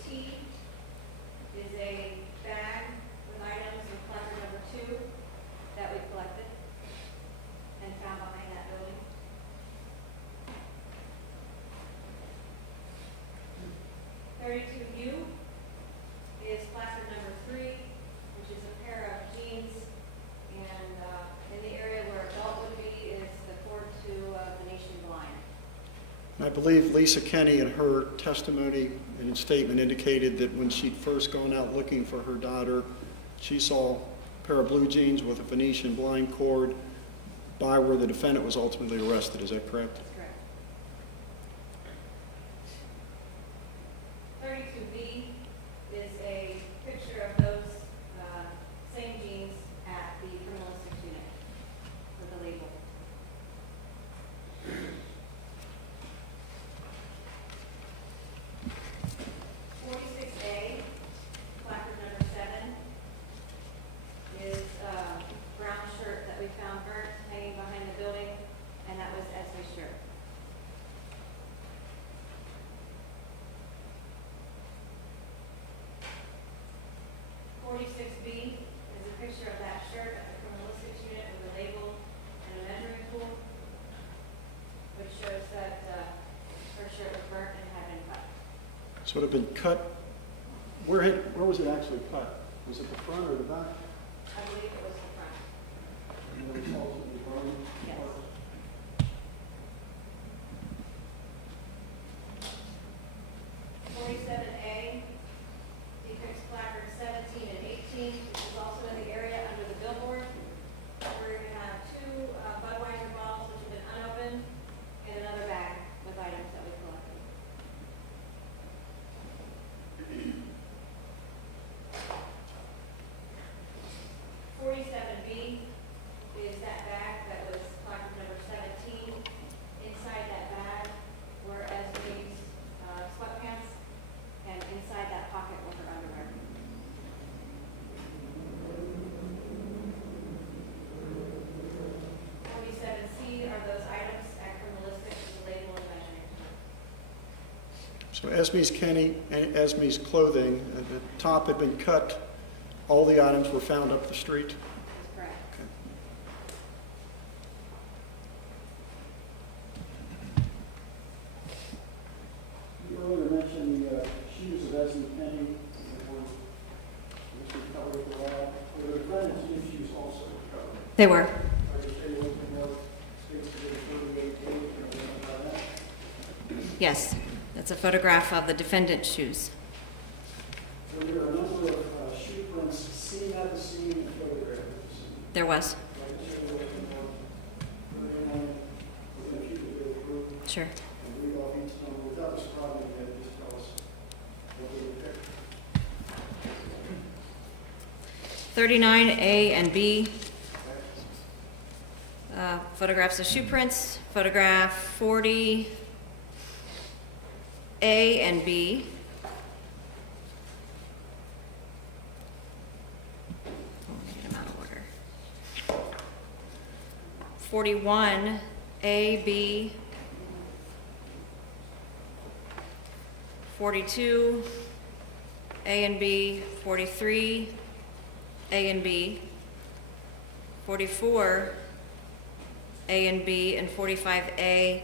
T is a bag with items in placard number 2 that we collected and found behind that building. 32U is placard number 3, which is a pair of jeans, and in the area where a belt would be is the cord to the Nation blind. I believe Lisa Kenney in her testimony and in statement indicated that when she'd first gone out looking for her daughter, she saw a pair of blue jeans with a Venetian blind cord by where the defendant was ultimately arrested. Is that correct? That's correct. 32B is a picture of those same jeans at the criminalistics unit with the label. 46A, placard number 7, is a brown shirt that we found burnt hanging behind the building, and that was Esme's shirt. .46B is a picture of that shirt at the criminalistics unit with a label and a measuring tool, which shows that her shirt was burnt and had been cut. So it had been cut. Where was it actually cut? Was it the front or the back? I believe it was the front. And then it was ultimately burned? Yes. .47A depicts placards 17 and 18, which is also in the area under the billboard, where you have 2 Budweiser bottles which have been unopened, and another bag with items that we collected. .47B is that bag that was placard number 17. Inside that bag were Esme's sweatpants, and inside that pocket were her underwear. .47C are those items at criminalistics with the label and measuring. So Esme's clothing, the top had been cut. All the items were found up the street. That's correct. You earlier mentioned the shoes of Esme Kenney were covered with the lab. Were the defendant's new shoes also covered? They were. Are you able to more states to the 38 or anything like that? Yes. That's a photograph of the defendant's shoes. Were there a number of shoe prints seen at the scene and photographed at the scene? There was. Sure. And read off each number without describing it, just tell us what they depict. 39A and B. Photographs of shoe prints. Photograph 40A and B. Let me get them out of order. 41A, B. 42, A and B, 43, A and B, 44, A and B, and 45A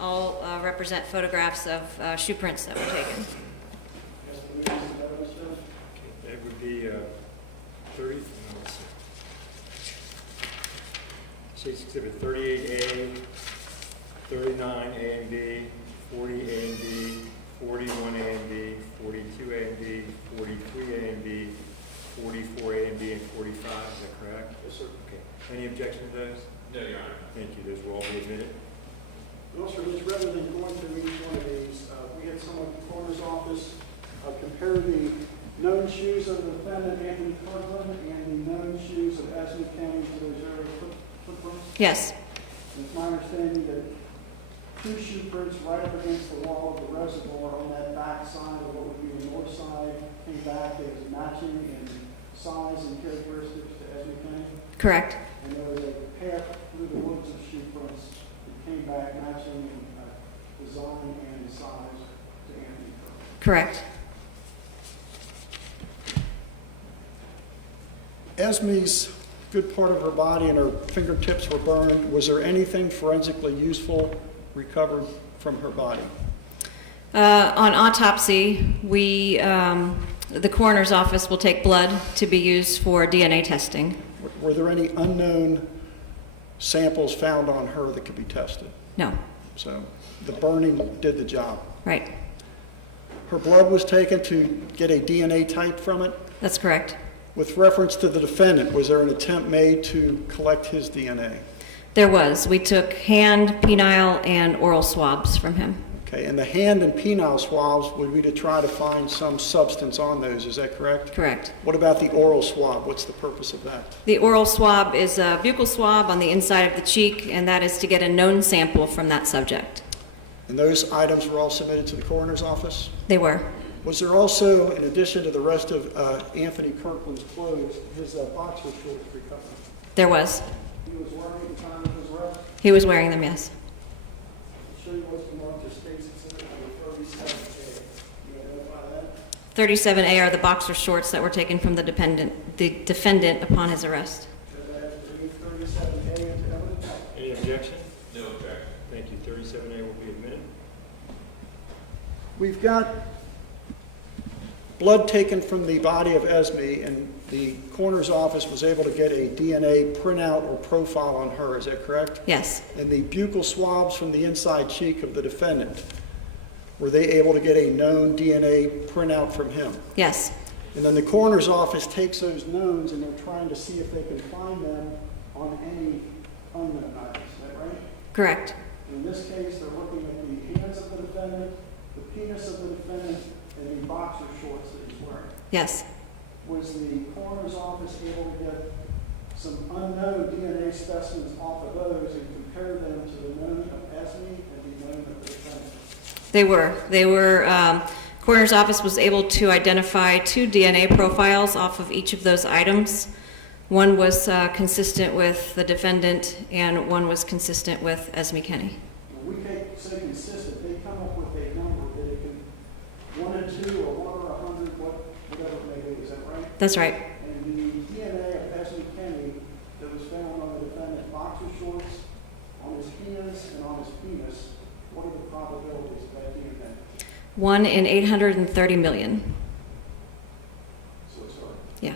all represent photographs of shoe prints that were taken. That would be 30, no, let's see. So exhibit 38A, 39A and B, 40A and B, 41A and B, 42A and B, 43A and B, 44A and B, and 45, is that correct? Yes, sir. Okay. Any objection to those? No, Your Honor. Thank you, those will all be admitted. And also, just rather than going through each one of these, we had someone at the coroner's office compare the known shoes of the defendant, Anthony Kirkland, and the known shoes of Esme Kenney to those area footprints. Yes. And it's my understanding that 2 shoe prints right up against the wall of the reservoir on that back side of what would be the north side came back as matching in size and characteristics to Esme Kenney. Correct. And there was a pair through the woods of shoe prints that came back matching in design and size to Anthony Kirkland. Correct. Esme's good part of her body and her fingertips were burned. Was there anything forensically useful recovered from her body? On autopsy, the coroner's office will take blood to be used for DNA testing. Were there any unknown samples found on her that could be tested? No. So the burning did the job. Right, Her blood was taken to get a DNA type from it. that's correct. With reference to the defendant, was there an attempt made to collect his DNA? There was. We took hand, penile, and oral swabs from him. Okay, and the hand and penile swabs would be to try to find some substance on those, is that correct? Correct. What about the oral swab? What's the purpose of that? The oral swab is a buccal swab on the inside of the cheek, and that is to get a known sample from that subject. And those items were all submitted to the coroner's office? They were. Was there also, in addition to the rest of Anthony Kirkland's clothes, his boxer shorts recovered? There was. He was wearing at the time of his arrest? He was wearing them, yes. Show you what's marked as state's exhibit number 37A. You identify that? 37A are the boxer shorts that were taken from the defendant upon his arrest. Could I have to read 37A into evidence? Any objection? No objection. Thank you. 37A will be admitted. We've got blood taken from the body of Esme, and the coroner's office was able to get a DNA printout or profile on her, is that correct? Yes, And the buccal swabs from the inside cheek of the defendant, were they able to get a known DNA printout from him? yes, And then the coroner's office takes those knowns and they're trying to see if they can find them on any unknown items, is that right? correct. In this case, they're looking at the hands of the defendant, the penis of the defendant, and the boxer shorts that he's wearing. Yes, Was the coroner's office able to get some unknown DNA specimens off of those and compare them to the known of Esme and the known of the defendant? they were. Coroner's office was able to identify 2 DNA profiles off of each of those items. One was consistent with the defendant, and one was consistent with Esme Kenney. When we say consistent, they come up with a number that it can, 1 and 2 or 1 or 100, whatever it may be, is that right? That's right. And the DNA of Esme Kenney that was found on the defendant's boxer shorts, on his hands, and on his penis, what are the probabilities of that DNA? 1 in 830 million. So it's hard. Yeah.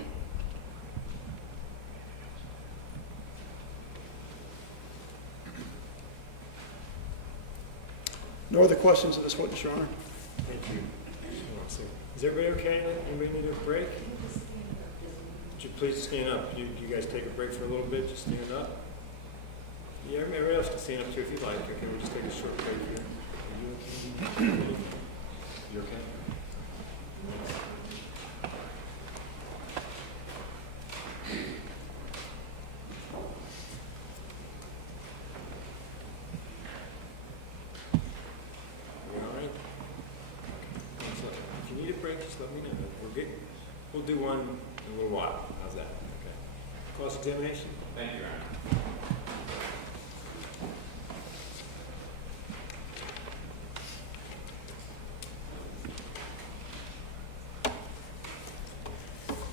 No other questions of this witness, Your Honor? Thank you. Is everybody okay? Anybody need a break? Would you please stand up? You guys take a break for a little bit, just stand up. Yeah, everybody else can stand up too if you like. Okay, we'll just take a short break here. Are you okay? You okay? You all right? Okay. So, if you need a break, just let me know. We'll do one in a little while. How's that? Okay. Cross-examination? Thank you, Your Honor.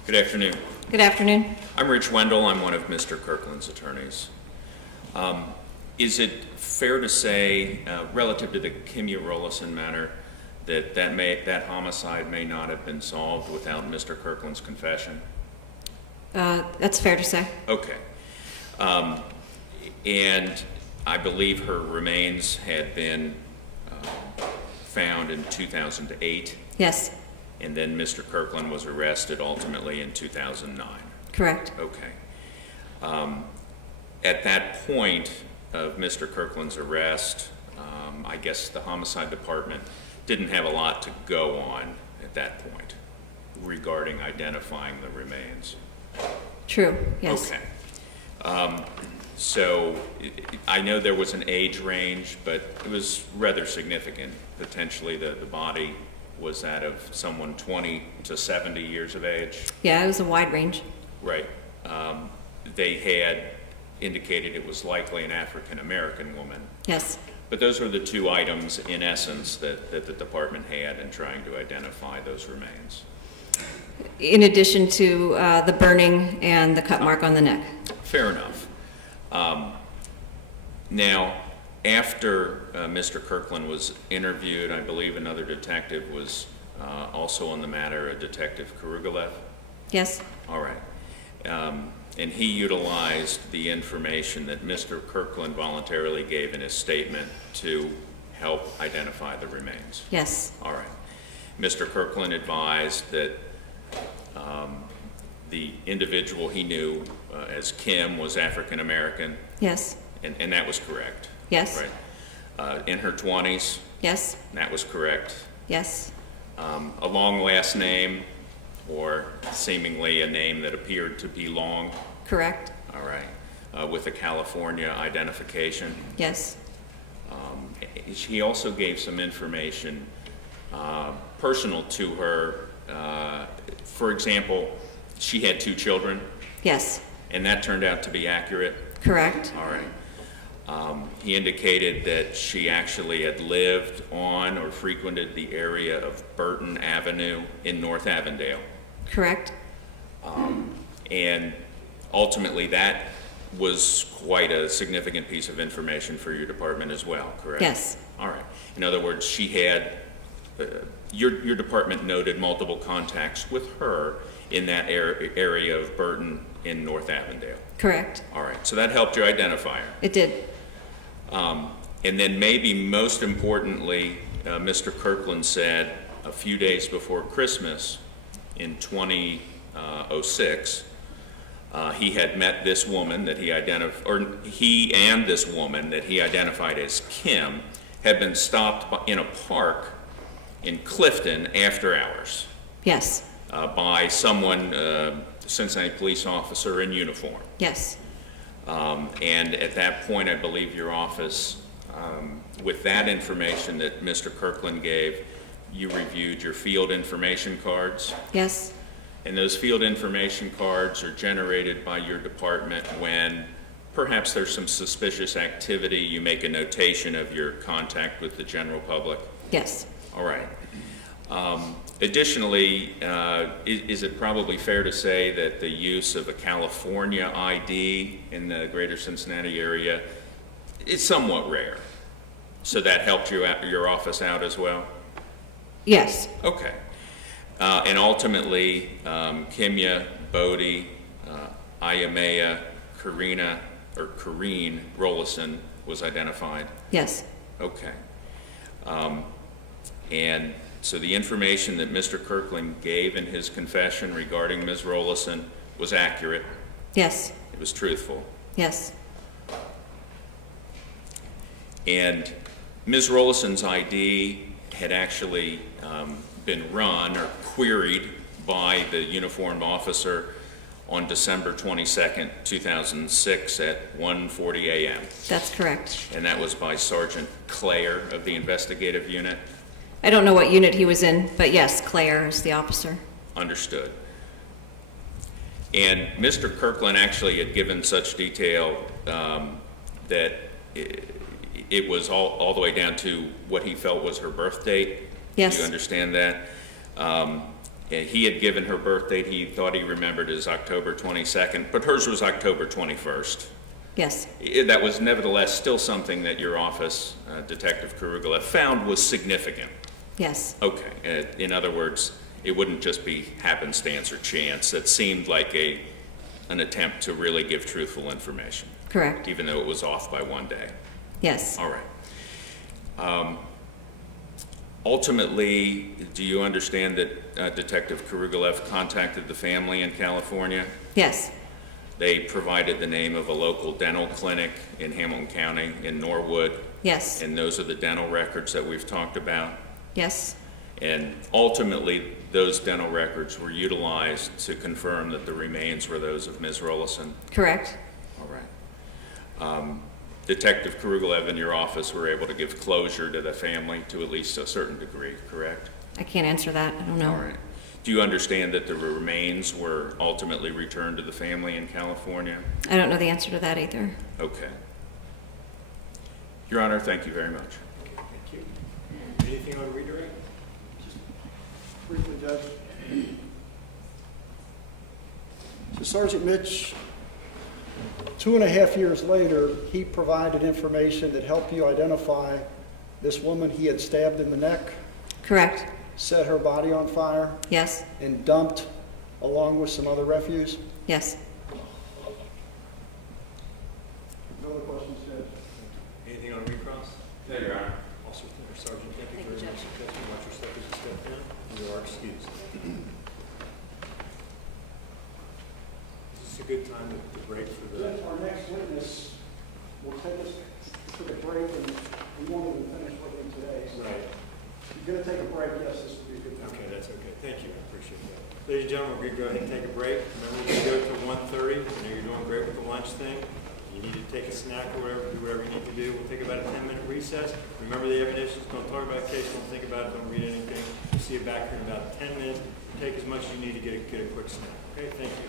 Good afternoon. Good afternoon. I'm Rich Wendell. I'm one of Mr. Kirkland's attorneys. Is it fair to say, relative to the Kimya Rollison matter, that homicide may not have been solved without Mr. Kirkland's confession? That's fair to say. Okay. And I believe her remains had been found in 2008, Yes, and then Mr. Kirkland was arrested ultimately in 2009. correct. Okay. At that point of Mr. Kirkland's arrest, I guess the homicide department didn't have a lot to go on at that point regarding identifying the remains. True, yes. Okay. So I know there was an age range, but it was rather significant. Potentially the body was that of someone 20 to 70 years of age. Yeah, it was a wide range. Right. They had indicated it was likely an African-American woman. Yes, But those were the 2 items, in essence, that the department had in trying to identify those remains. in addition to the burning and the cut mark on the neck. Fair enough. Now, after Mr. Kirkland was interviewed, I believe another detective was also on the matter, a Detective Karugalev. Yes, All right. And he utilized the information that Mr. Kirkland voluntarily gave in his statement to help identify the remains. Yes. All right. Mr. Kirkland advised that the individual he knew as Kim was African American, Yes. and that was correct. Yes. Right. In her 20s, Yes. that was correct. Yes. A long last name, or seemingly a name that appeared to be long. Correct. All right. With a California identification. Yes. He also gave some information personal to her. For example, she had 2 children, Yes. and that turned out to be accurate. Correct. All right. He indicated that she actually had lived on or frequented the area of Burton Avenue in North Avondale. Correct. And ultimately, that was quite a significant piece of information for your department as well, correct? Yes. All right. In other words, she had, your department noted multiple contacts with her in that area of Burton in North Avondale. Correct. All right. So that helped you identify her. It did. And then maybe most importantly, Mr. Kirkland said a few days before Christmas in 2006, he had met this woman that he identified, or he and this woman that he identified as Kim had been stopped in a park in Clifton after hours Yes. by someone, Cincinnati police officer in uniform. Yes. And at that point, I believe your office, with that information that Mr. Kirkland gave, you reviewed your field information cards. Yes. And those field information cards are generated by your department when perhaps there's some suspicious activity. You make a notation of your contact with the general public. Yes. All right. Additionally, is it probably fair to say that the use of a California ID in the greater Cincinnati area is somewhat rare? So that helped your office out as well? Yes. Okay. And ultimately, Kimya, Bodie, Ayamea, Kareen Rollison was identified? Yes. Okay. And so the information that Mr. Kirkland gave in his confession regarding Ms. Rollison was accurate? Yes. It was truthful? Yes. And Ms. Rollison's ID had actually been run or queried by the uniformed officer on December 22nd, 2006 at 1:40 a.m. That's correct. And that was by Sergeant Clare of the investigative unit? I don't know what unit he was in, but yes, Claire is the officer. Understood. And Mr. Kirkland actually had given such detail that it was all the way down to what he felt was her birth date. Yes. Do you understand that? He had given her birth date, he thought he remembered as October 22nd, but hers was October 21st. Yes. That was nevertheless still something that your office, Detective Karugalev, found was significant. Yes. Okay. In other words, it wouldn't just be happenstance or chance. That seemed like an attempt to really give truthful information, Correct. even though it was off by one day. Yes. All right. Ultimately, do you understand that Detective Karugalev contacted the family in California? Yes. They provided the name of a local dental clinic in Hamilton County in Norwood, Yes. and those are the dental records that we've talked about. Yes. And ultimately, those dental records were utilized to confirm that the remains were those of Ms. Rollison. Correct. All right. Detective Karugalev and your office were able to give closure to the family to at least a certain degree, correct? I can't answer that. I don't know. All right. Do you understand that the remains were ultimately returned to the family in California? I don't know the answer to that either. Okay. Your Honor, thank you very much. Thank you. Anything on redirect? Briefly, Judge. So Sergeant Mitsch, 2.5 years later, he provided information that helped you identify this woman he had stabbed in the neck, Correct. set her body on fire, Yes. and dumped along with some other refuse. Yes. you're gonna take a break, yes, this would be a good time. Okay, that's okay. Thank you. I appreciate that. Ladies and gentlemen, we're going to go ahead and take a break. Remember, we can go to 1:30. I know you're doing great with the lunch thing. You need to take a snack or whatever, do whatever you need to do. We'll take about a 10-minute recess. Remember the evidence. Don't talk about the case. Don't think about it. Don't read anything. We'll see you back here in about 10 minutes. Take as much as you need to get a quick snack. Okay, thank you.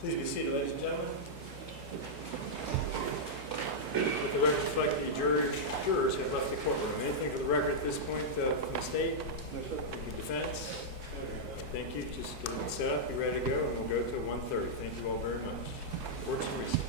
Please be seated, ladies and gentlemen. Let the record reflect the jurors have left the courtroom. Anything for the record at this point from the state? No, sir. The defense? Thank you. Just get it set up, be ready to go, and we'll go to 1:30. Thank you all very much. Court's in recess.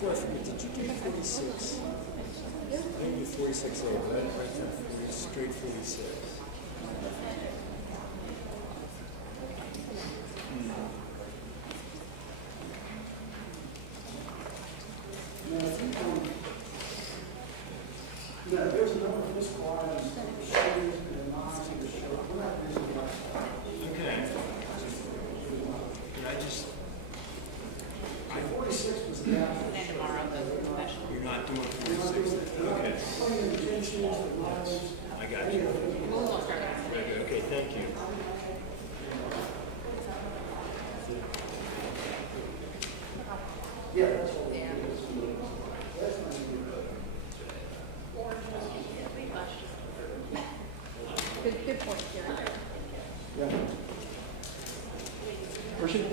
Did you do 46? I think you 46 over, right? Straight 46. No, there's a number of fiscal items that were showed and not showed. We're not using that. Okay. I just, 46 was the actual. you're not doing 46. Okay. I got you. Okay, thank you. Yeah, that's what we Good point, Karen. Yeah. Where's she?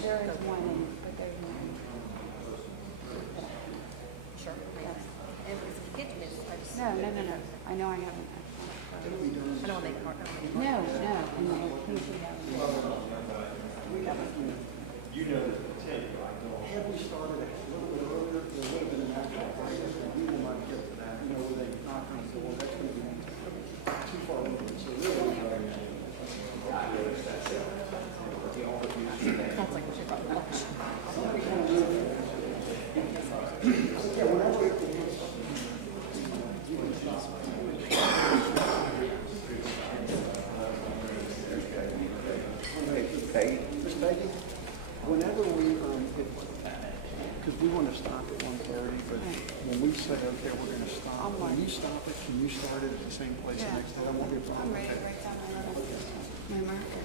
There is one in, but there's one. Sure. And it's a kitchen, it's, No. I know I haven't. I don't want to make it hard. I don't want to make it No, and I think we have. You know the tape, right? Had we started a little bit earlier, there would have been an actual process, and we will not get to that, you know, where they knock on the door, that's going to be too far over. So really, Sounds like we should probably watch. Ms. Peggy, whenever we, because we want to stop at 1:30, but when we say, okay, we're going to stop, when you stop it, can you start it at the same place the next day? I won't be a problem. I'm ready to write down my marker.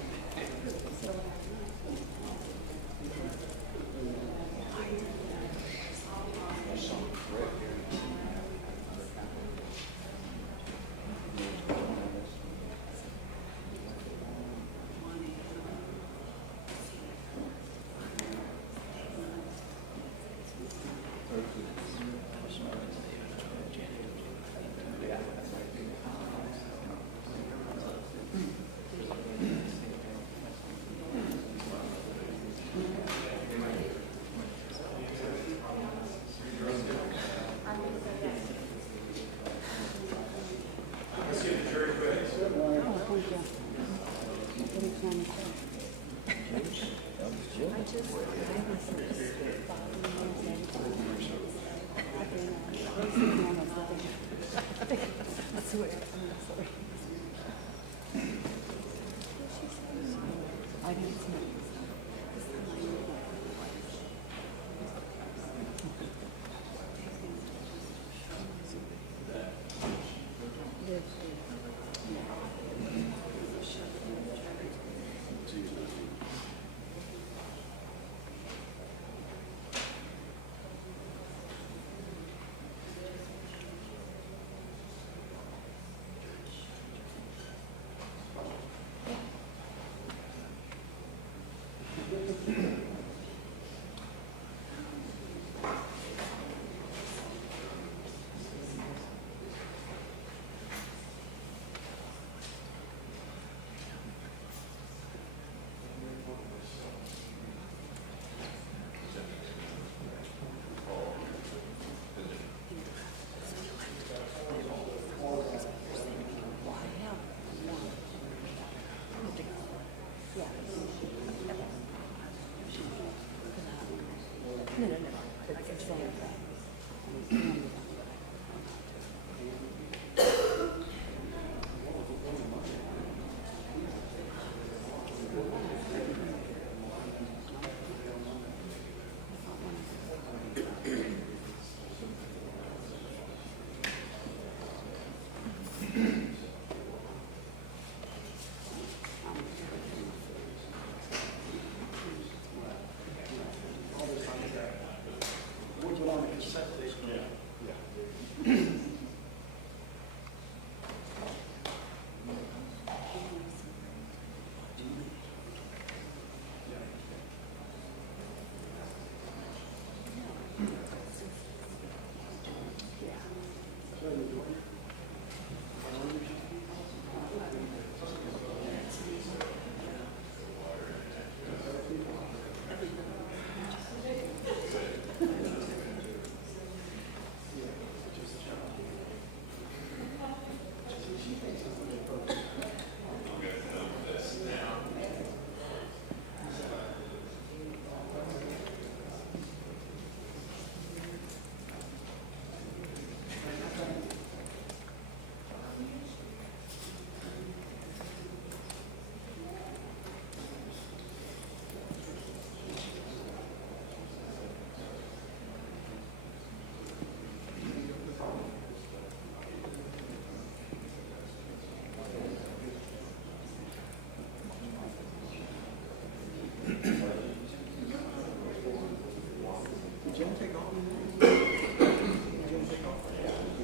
Did Jen take off? Did Jen take off?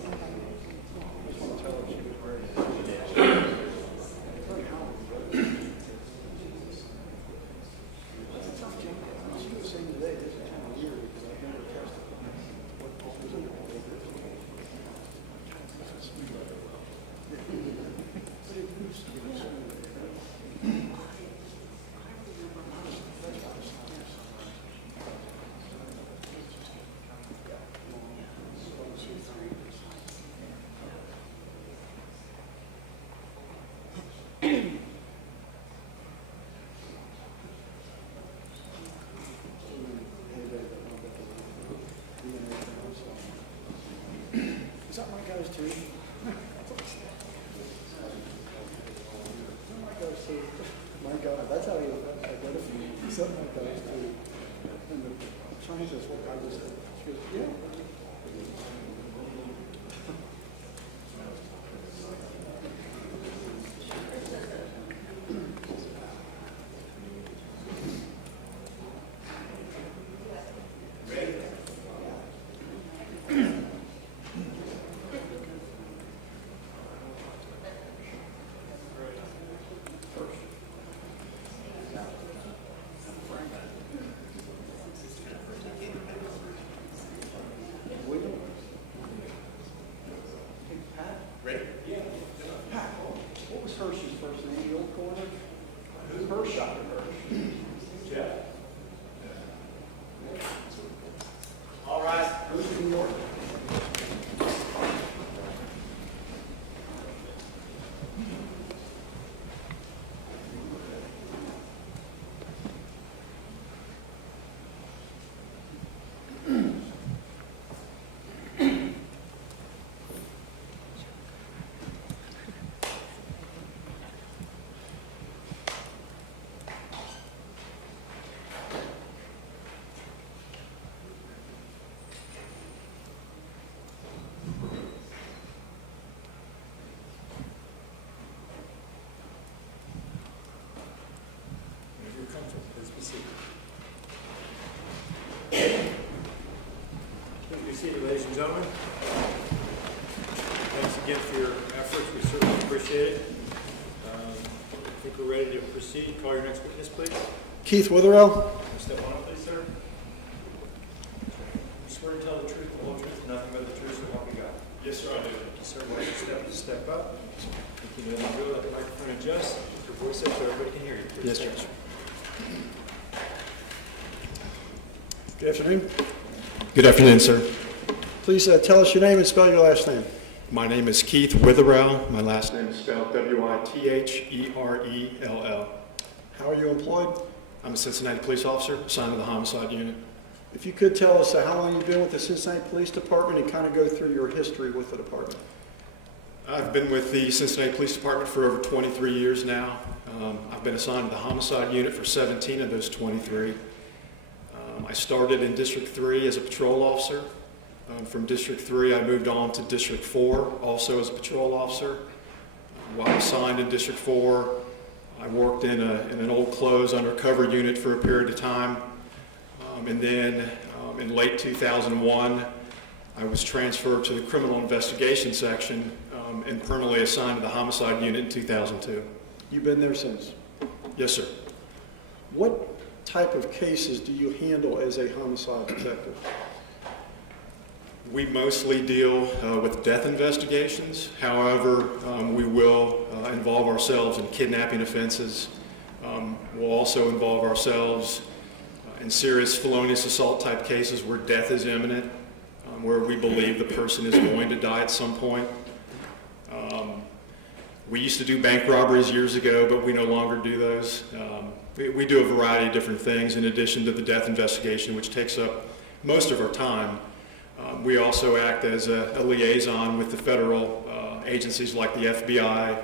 My God, that's how you identify something like that. And the scientist, what I was saying, she goes, yeah. Ready? Pat, what was Hershey's first name, the old corner? Who's Hershey? Dr. Hershey. Jeff. All right. Who's in New York? Please be seated. Please be seated, ladies and gentlemen. Thanks again for your efforts. We certainly appreciate it. I think we're ready to proceed. Call your next witness, please. Keith Witherell. Step on, please, sir. You swear to tell the truth, the whole truth, and nothing but the truth, so help you God. Yes, sir, I do. Sir, why don't you step up? You can then go, let the microphone adjust. Your voice up so everybody can hear you, please. Yes, Judge. Good afternoon. Good afternoon, sir. Please tell us your name and spell your last name. My name is Keith Witherell. My last name is spelled Witherell. How are you employed? I'm a Cincinnati police officer assigned to the homicide unit. If you could tell us how long you've been with the Cincinnati Police Department and kind of go through your history with the department. I've been with the Cincinnati Police Department for over 23 years now. I've been assigned to the homicide unit for 17 of those 23. I started in District 3 as a patrol officer. From District 3, I moved on to District 4, also as a patrol officer. While assigned in District 4, I worked in an old clothes undercover unit for a period of time. And then in late 2001, I was transferred to the criminal investigation section and permanently assigned to the homicide unit in 2002. You've been there since. Yes, sir. What type of cases do you handle as a homicide detective? We mostly deal with death investigations. However, we will involve ourselves in kidnapping offenses. We'll also involve ourselves in serious felonious assault type cases where death is imminent, where we believe the person is going to die at some point. We used to do bank robberies years ago, but we no longer do those. We do a variety of different things in addition to the death investigation, which takes up most of our time. We also act as a liaison with the federal agencies like the FBI,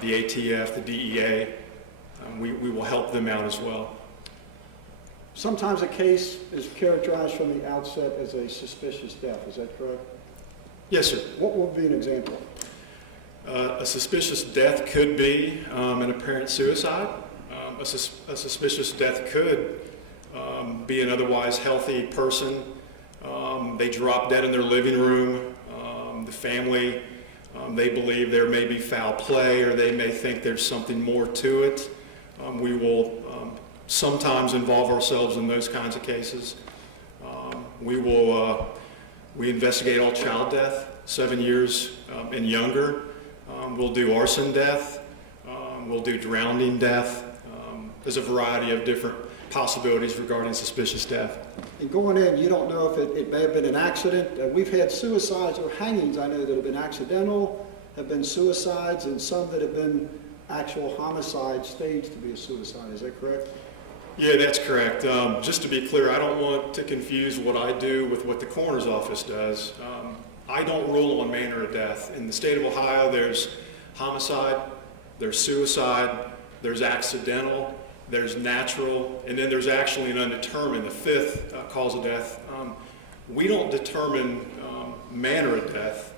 the ATF, the DEA. We will help them out as well. Sometimes a case is characterized from the outset as a suspicious death. Is that correct? Yes, sir. What would be an example? A suspicious death could be an apparent suicide. A suspicious death could be an otherwise healthy person. They drop dead in their living room. The family, they believe there may be foul play, or they may think there's something more to it. We will sometimes involve ourselves in those kinds of cases. We investigate all child death, 7 years and younger. We'll do arson death. We'll do drowning death. There's a variety of different possibilities regarding suspicious death. And going in, you don't know if it may have been an accident. We've had suicides or hangings, I know, that have been accidental, have been suicides, and some that have been actual homicide staged to be a suicide. Is that correct? Yeah, that's correct. Just to be clear, I don't want to confuse what I do with what the coroner's office does. I don't rule on manner of death. In the state of Ohio, there's homicide, there's suicide, there's accidental, there's natural, and then there's actually an undetermined, the fifth cause of death. We don't determine manner of death.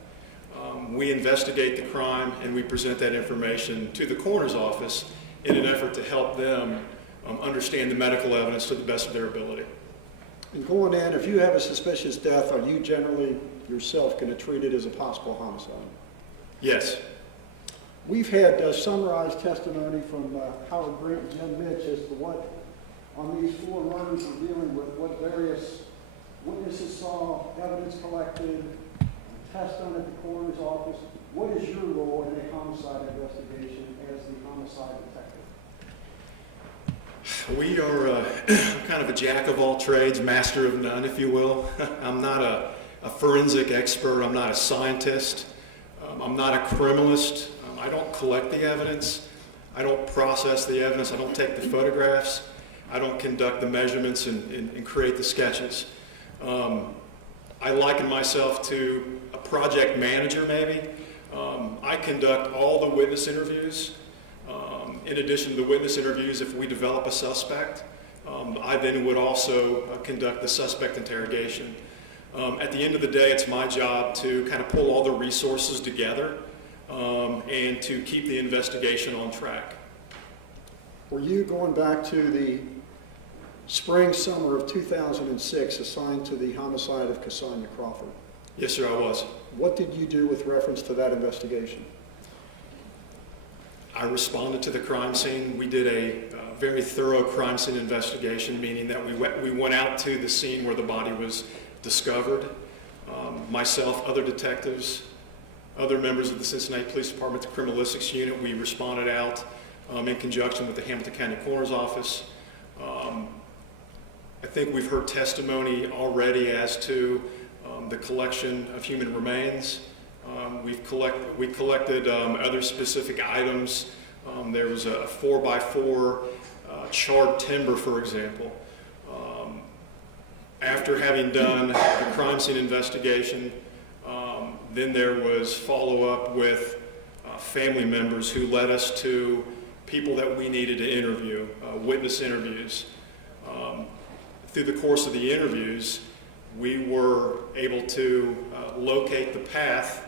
We investigate the crime and we present that information to the coroner's office in an effort to help them understand the medical evidence to the best of their ability. And going in, if you have a suspicious death, are you generally yourself going to treat it as a possible homicide? Yes. We've had summarized testimony from Howard Grant and Jim Mitsch as to what, on these 4 runs we're dealing with, what various witnesses saw, evidence collected, tests done at the coroner's office. What is your role in a homicide investigation as the homicide detective? We are kind of a jack of all trades, master of none, if you will. I'm not a forensic expert. I'm not a scientist. I'm not a criminalist. I don't collect the evidence. I don't process the evidence. I don't take the photographs. I don't conduct the measurements and create the sketches. I liken myself to a project manager, maybe. I conduct all the witness interviews. In addition to the witness interviews, if we develop a suspect, I then would also conduct the suspect interrogation. At the end of the day, it's my job to kind of pull all the resources together and to keep the investigation on track. Were you, going back to the spring, summer of 2006, assigned to the homicide of Cassandra Crawford? Yes, sir, I was. What did you do with reference to that investigation? I responded to the crime scene. We did a very thorough crime scene investigation, meaning that we went out to the scene where the body was discovered. Myself, other detectives, other members of the Cincinnati Police Department, the Criminalistics Unit, we responded out in conjunction with the Hamilton County Coroner's Office. I think we've heard testimony already as to the collection of human remains. We collected other specific items. There was a 4x4 charred timber, for example. After having done the crime scene investigation, then there was follow-up with family members who led us to people that we needed to interview, witness interviews. Through the course of the interviews, we were able to locate the path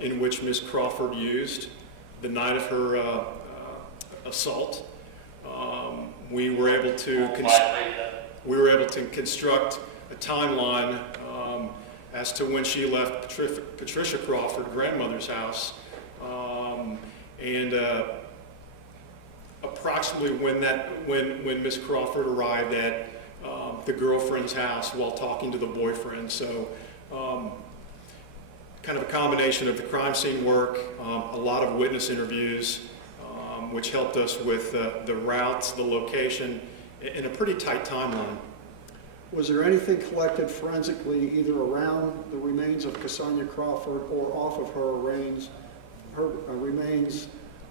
in which Ms. Crawford used the night of her assault. We were able to construct a timeline as to when she left Patricia Crawford, grandmother's house, and approximately when Ms. Crawford arrived at the girlfriend's house while talking to the boyfriend. So kind of a combination of the crime scene work, a lot of witness interviews, which helped us with the routes, the location, in a pretty tight timeline. Was there anything collected forensically either around the remains of Cassandra Crawford or off of her remains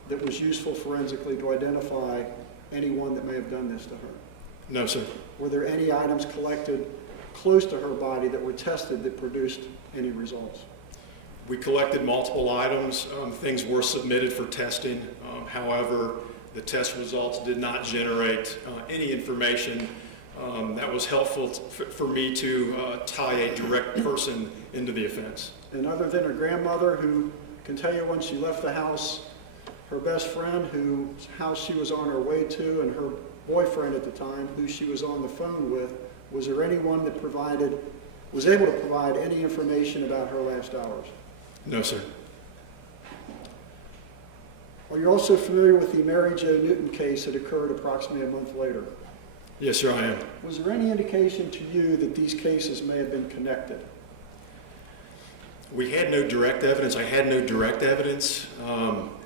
that was useful forensically to identify anyone that may have done this to her? No, sir. Were there any items collected close to her body that were tested that produced any results? We collected multiple items. Things were submitted for testing. However, the test results did not generate any information that was helpful for me to tie a direct person into the offense. And other than her grandmother, who can tell you when she left the house, her best friend whose house she was on her way to, and her boyfriend at the time who she was on the phone with, was there anyone that was able to provide any information about her last hours? No, sir. Are you also familiar with the Mary Jo Newton case that occurred approximately a month later? Yes, sir, I am. Was there any indication to you that these cases may have been connected? We had no direct evidence. I had no direct evidence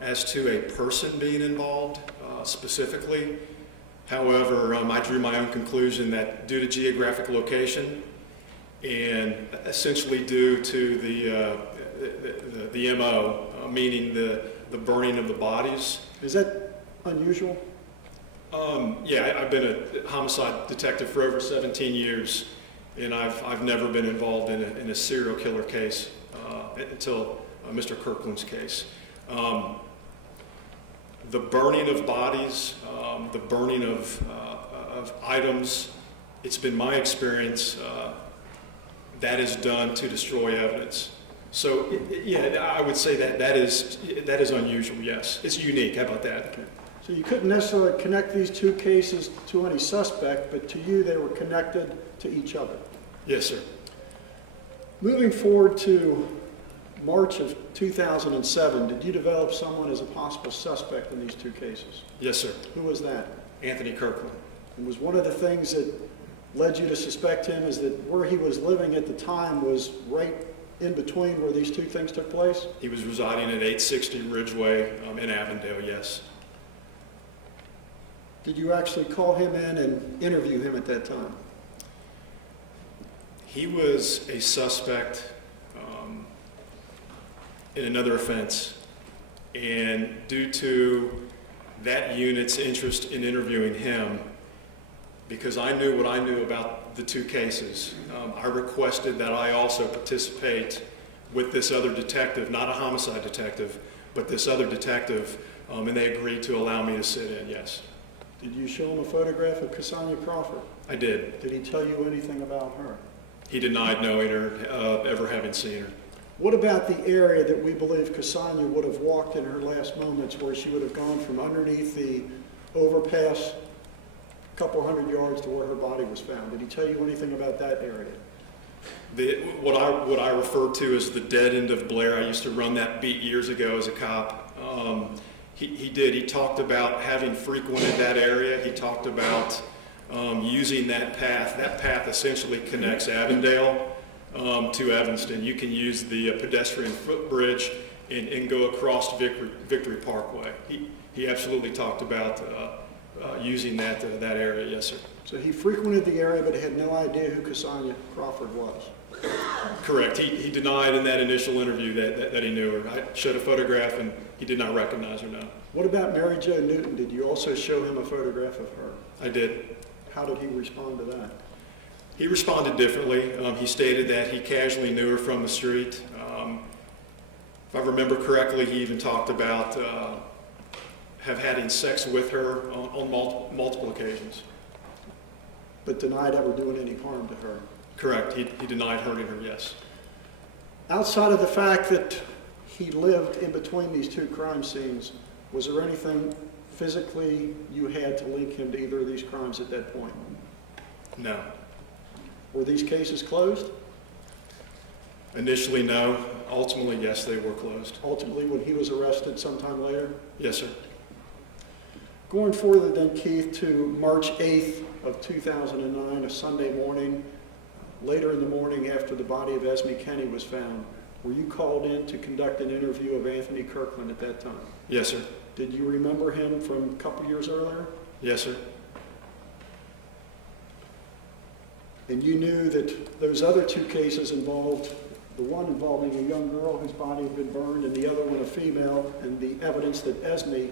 as to a person being involved specifically. However, I drew my own conclusion that due to geographic location and essentially due to the MO, meaning the burning of the bodies. Is that unusual? Yeah, I've been a homicide detective for over 17 years, and I've never been involved in a serial killer case until Mr. Kirkland's case. The burning of bodies, the burning of items, it's been my experience that is done to destroy evidence. So, yeah, I would say that is unusual, yes. It's unique, how about that? So you couldn't necessarily connect these two cases to any suspect, but to you, they were connected to each other. Yes, sir. Moving forward to March of 2007, did you develop someone as a possible suspect in these two cases? Yes, sir. Who was that? Anthony Kirkland. And was one of the things that led you to suspect him is that where he was living at the time was right in between where these two things took place? He was residing at 860 Ridgeway in Avondale, yes. Did you actually call him in and interview him at that time? He was a suspect in another offense, and due to that unit's interest in interviewing him, because I knew what I knew about the two cases, I requested that I also participate with this other detective, not a homicide detective, but this other detective, and they agreed to allow me to sit in, yes. Did you show him a photograph of Cassandra Crawford? I did. Did he tell you anything about her? He denied knowing her, ever having seen her. What about the area that we believe Cassandra would have walked in her last moments, where she would have gone from underneath the overpass a couple hundred yards to where her body was found? Did he tell you anything about that area? What I refer to as the dead end of Blair, I used to run that beat years ago as a cop. He did. He talked about having frequented that area. He talked about using that path. That path essentially connects Avondale to Evanston. You can use the pedestrian footbridge and go across Victory Parkway. He absolutely talked about using that area, yes, sir. So he frequented the area but had no idea who Cassandra Crawford was? Correct. He denied in that initial interview that he knew her. I showed a photograph and he did not recognize her, no. What about Mary Jo Newton? Did you also show him a photograph of her? I did. How did he respond to that? He responded differently. He stated that he casually knew her from the street. If I remember correctly, he even talked about having sex with her on multiple occasions. But denied ever doing any harm to her? Correct. He denied hurting her, yes. Outside of the fact that he lived in between these two crime scenes, was there anything physically you had to link him to either of these crimes at that point? No. Were these cases closed? Initially, no. Ultimately, yes, they were closed. Ultimately, when he was arrested sometime later? Yes, sir. Going further then, Keith, to March 8th of 2009, a Sunday morning, later in the morning after the body of Esme Kenney was found, were you called in to conduct an interview of Anthony Kirkland at that time? Yes, sir. Did you remember him from a couple years earlier? Yes, sir. And you knew that those other two cases involved, the one involving a young girl whose body had been burned and the other one a female, and the evidence that Esme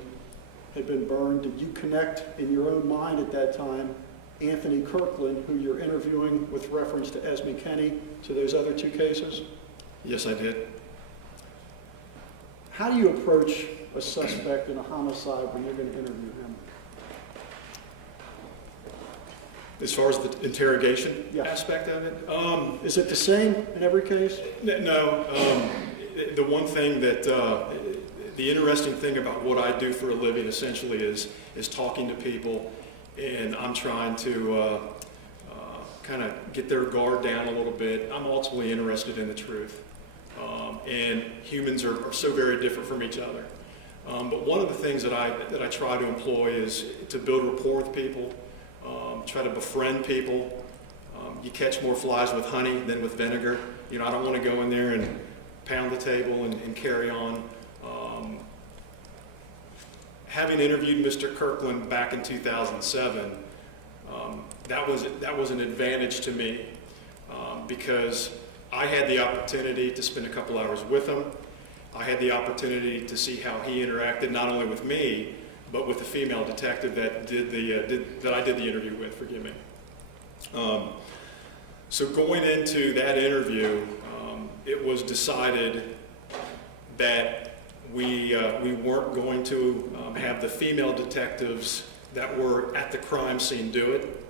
had been burned. Did you connect in your own mind at that time Anthony Kirkland, who you're interviewing with reference to Esme Kenney, to those other two cases? Yes, I did. How do you approach a suspect in a homicide when you're going to interview him? As far as the interrogation Yeah. aspect of it, Is it the same in every case? no. The one thing that, the interesting thing about what I do for a living essentially is talking to people, and I'm trying to kind of get their guard down a little bit. I'm ultimately interested in the truth. And humans are so very different from each other. But one of the things that I try to employ is to build rapport with people, try to befriend people. You catch more flies with honey than with vinegar. You know, I don't want to go in there and pound the table and carry on. Having interviewed Mr. Kirkland back in 2007, that was an advantage to me because I had the opportunity to spend a couple hours with him. I had the opportunity to see how he interacted not only with me, but with the female detective that I did the interview with. Forgive me. So going into that interview, it was decided that we weren't going to have the female detectives that were at the crime scene do it,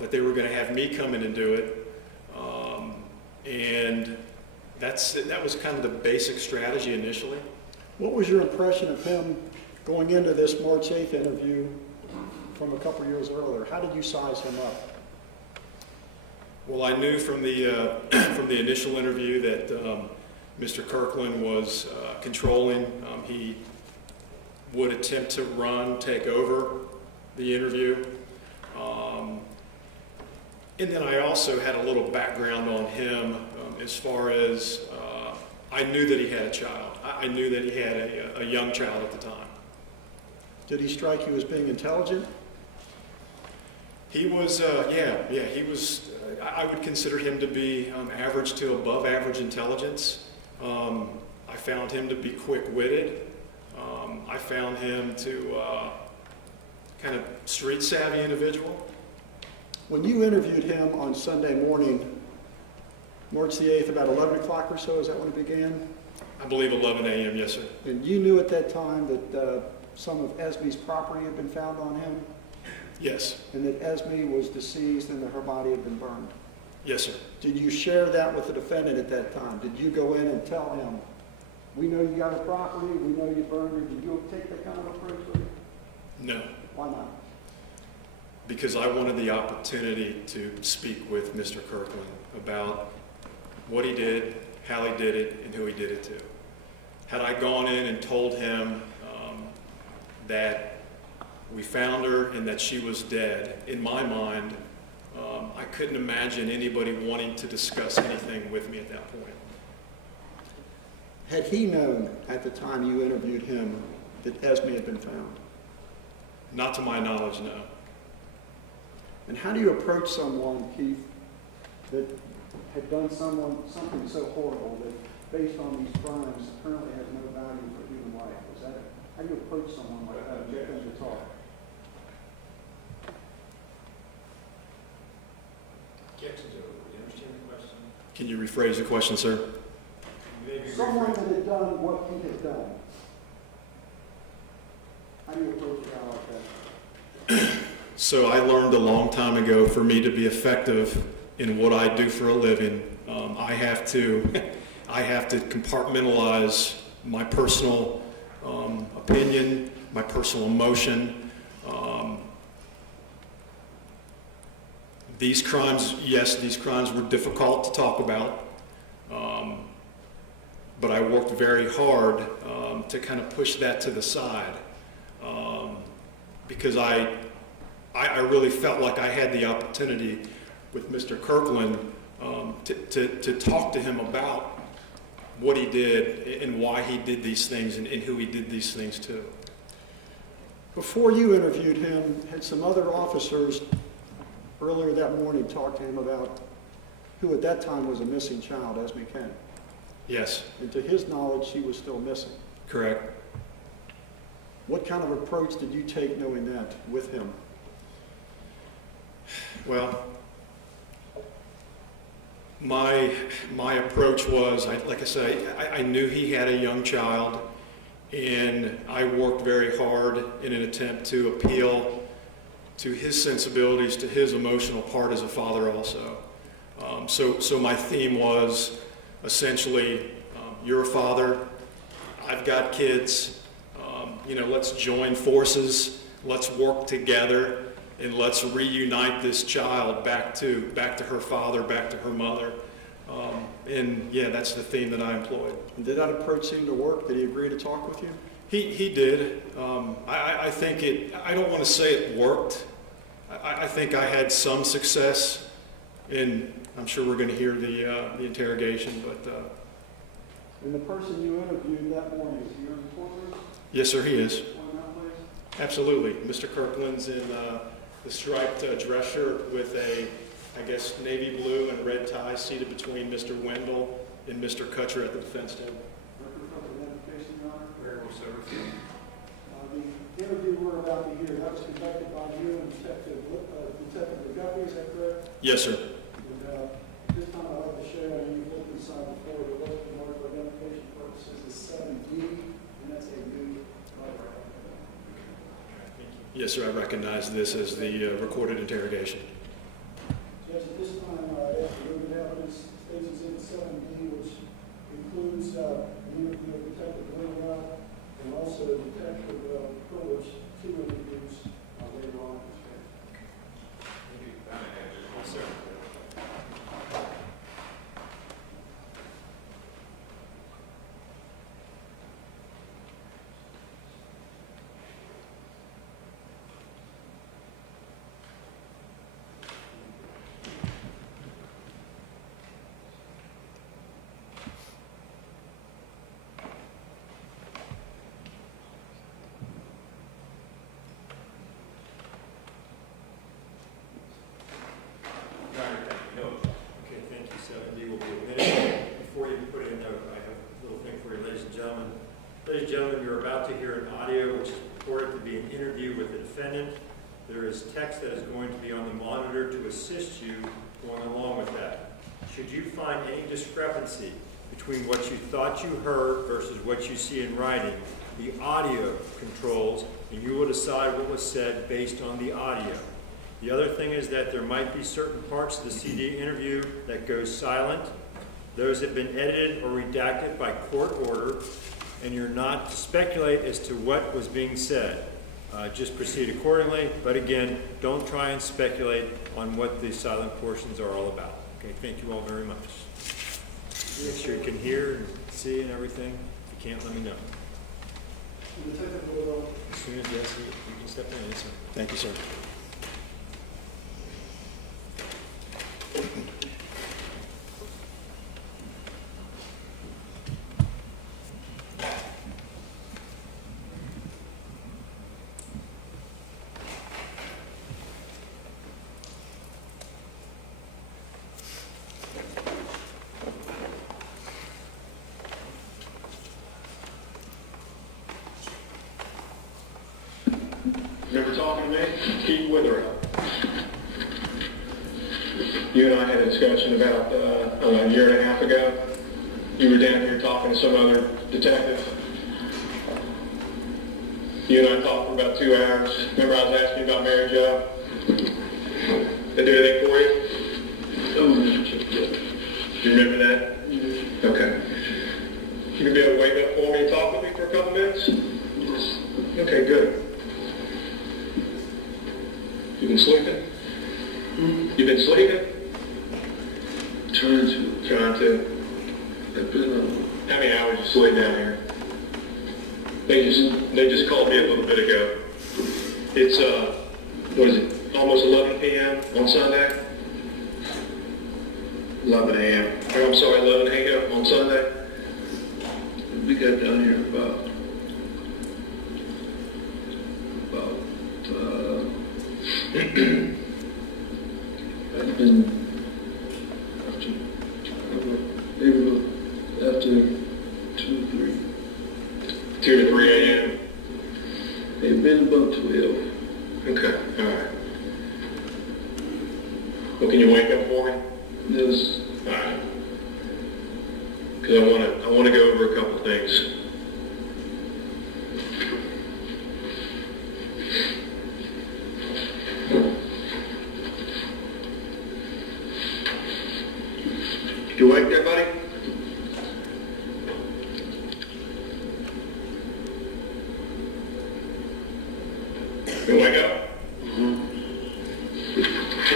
that they were going to have me come in and do it. And that was kind of the basic strategy initially. What was your impression of him going into this March 8th interview from a couple years earlier? How did you size him up? Well, I knew from the from the initial interview that Mr. Kirkland was controlling. He would attempt to take over the interview. And then I also had a little background on him as far as I knew that he had a child. I knew that he had a young child at the time. Did he strike you as being intelligent? He was, he was, I would consider him to be average to above average intelligence. I found him to be quick-witted. I found him to kind of street savvy individual. When you interviewed him on Sunday morning, March the 8th, about 11 o'clock or so, is that when it began? I believe 11 a.m., yes, sir. And you knew at that time that some of Esme's property had been found on him, Yes, and that Esme was deceased and that her body had been burned. yes, sir. Did you share that with the defendant at that time? Did you go in and tell him, we know you got a property, we know you burned her? Did you take that kind of approach with him? No, Why not? because I wanted the opportunity to speak with Mr. Kirkland about what he did, how he did it, and who he did it to. Had I gone in and told him that we found her and that she was dead, in my mind, I couldn't imagine anybody wanting to discuss anything with me at that point. Had he known at the time you interviewed him that Esme had been found? Not to my knowledge, no. And how do you approach someone, Keith, that had done something so horrible that, based on these crimes, currently has no value for human life? Is that how do you approach someone like that and get them to talk? Can you rephrase the question, sir? Someone that had done what he had done. How do you approach a guy like that? So I learned a long time ago, for me to be effective in what I do for a living, I have to compartmentalize my personal opinion, my personal emotion. These crimes, yes, these crimes were difficult to talk about, but I worked very hard to kind of push that to the side because I really felt like I had the opportunity with Mr. Kirkland to talk to him about what he did and why he did these things and who he did these things to. Before you interviewed him, had some other officers earlier that morning talked to him about who at that time was a missing child, Esme Kenney? Yes, And to his knowledge, she was still missing. correct. What kind of approach did you take knowing that with him? Well, my approach was, like I say, I knew he had a young child, and I worked very hard in an attempt to appeal to his sensibilities, to his emotional part as a father also. So my theme was essentially, you're a father, I've got kids, let's join forces, let's work together, and let's reunite this child back to her father, back to her mother. And yeah, that's the theme that I employed. And did that approach seem to work? Did he agree to talk with you? He did. I think I don't want to say it worked. I think I had some success, and I'm sure we're going to hear the interrogation, but And the person you interviewed that morning, is he your reporter? yes, sir, he is. Point out, please. Absolutely. Mr. Kirkland's in the striped dress shirt with a, I guess, navy blue and red tie, seated between Mr. Wendell and Mr. Kutcher at the defense table. Record of identification, Your Honor. Very well, sir. The interview we're about to hear, that was conducted by you and Detective McGuffey, is that correct? Yes, sir. And This time I'd like to show you, you've looked inside before, the local mark for identification purposes is 7D, and that's a new library. Yes, sir, I recognize this as the recorded interrogation. Judge, at this time, after moving evidence, states in 7D, which includes the interview of Detective Winograd and also Detective Privilege, 2 interviews later on in this case. Yes, sir. Okay, thank you. 7D will be admitted. Before you put in, I have a little thing for you, ladies and gentlemen. Ladies and gentlemen, you're about to hear an audio which is purported to be an interview with the defendant. There is text that is going to be on the monitor to assist you going along with that. Should you find any discrepancy between what you thought you heard versus what you see in writing, the audio controls, and you will decide what was said based on the audio. The other thing is that there might be certain parts of the CD interview that go silent. Those have been edited or redacted by court order, and you're not to speculate as to what was being said. Just proceed accordingly, but again, don't try and speculate on what the silent portions are all about. Okay, thank you all very much. Make sure you can hear and see and everything. If you can't, let me know. Detective will As soon as yes, you can step in. Yes, sir. Thank you, sir. Remember talking to me? Keith Withering. You and I had a discussion about a year and a half ago. You were down here talking to some other detective. You and I talked for about 2 hours. Remember I was asking you about marriage job? Did I do anything for you? You remember that? Okay. You gonna be able to wake up for me and talk with me for a couple minutes? Okay, good. You been sleeping? You been sleeping? Trying to. How many hours you sleep down here? They just called me a little bit ago. It's what is it? Almost 11 p.m. on Sunday. 11 a.m. Oh, I'm sorry, 11 a.m. on Sunday. We got down here about I've been after 2 to 3 a.m. They've been about 12. Okay, all right. Well, can you wake up for me? Yes. All right. Because I want to go over a couple things. You awake there, buddy? You wake up?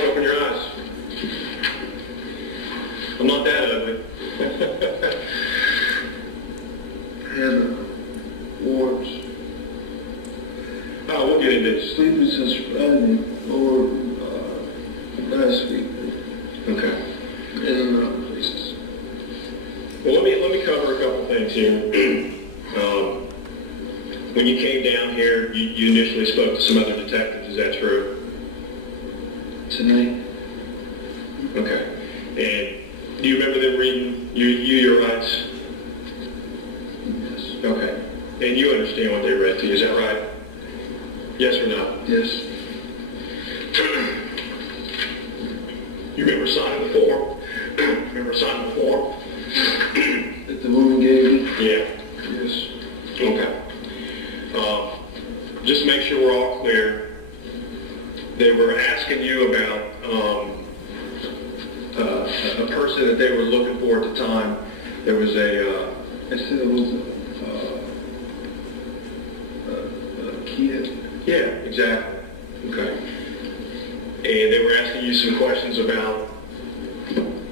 Open your eyes. I'm not that ugly. Hannah, wards. Oh, we'll get into this. Sleeping since Friday or last week. Okay. And places. Well, let me cover a couple things here. When you came down here, you initially spoke to some other detectives. Is that true? Tonight. Okay. And do you remember them reading your rights? Yes. Okay. And you understand what they read to you, is that right? Yes or no? Yes. You remember signing the form? form? That the woman gave me? Yeah. Yes. Okay. Just make sure we're all clear. They were asking you about a person that they were looking for at the time. There was I said it was a kid. yeah, exactly. Okay. And they were asking you some questions about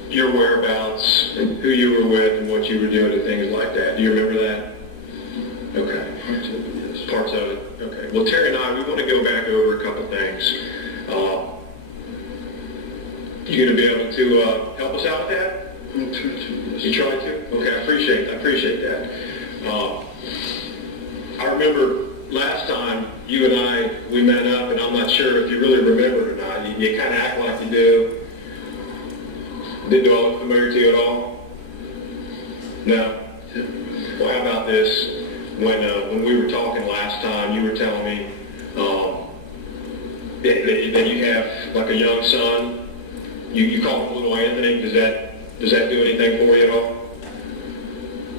your whereabouts, and who you were with, and what you were doing, and things like that. Do you remember that? Okay. Parts of it, yes. Parts of it. Okay. Well, Terry and I, we want to go back over a couple things. You going to be able to help us out with that? I'm trying to, yes. You try to? Okay, I appreciate that. I remember last time you and I, we met up, and I'm not sure if you really remember it or not. You kind of act like you do. Didn't do I look familiar to you at all? No? Well, how about this? When we were talking last time, you were telling me that you have like a young son. You call him little Anthony. Does that do anything for you at all?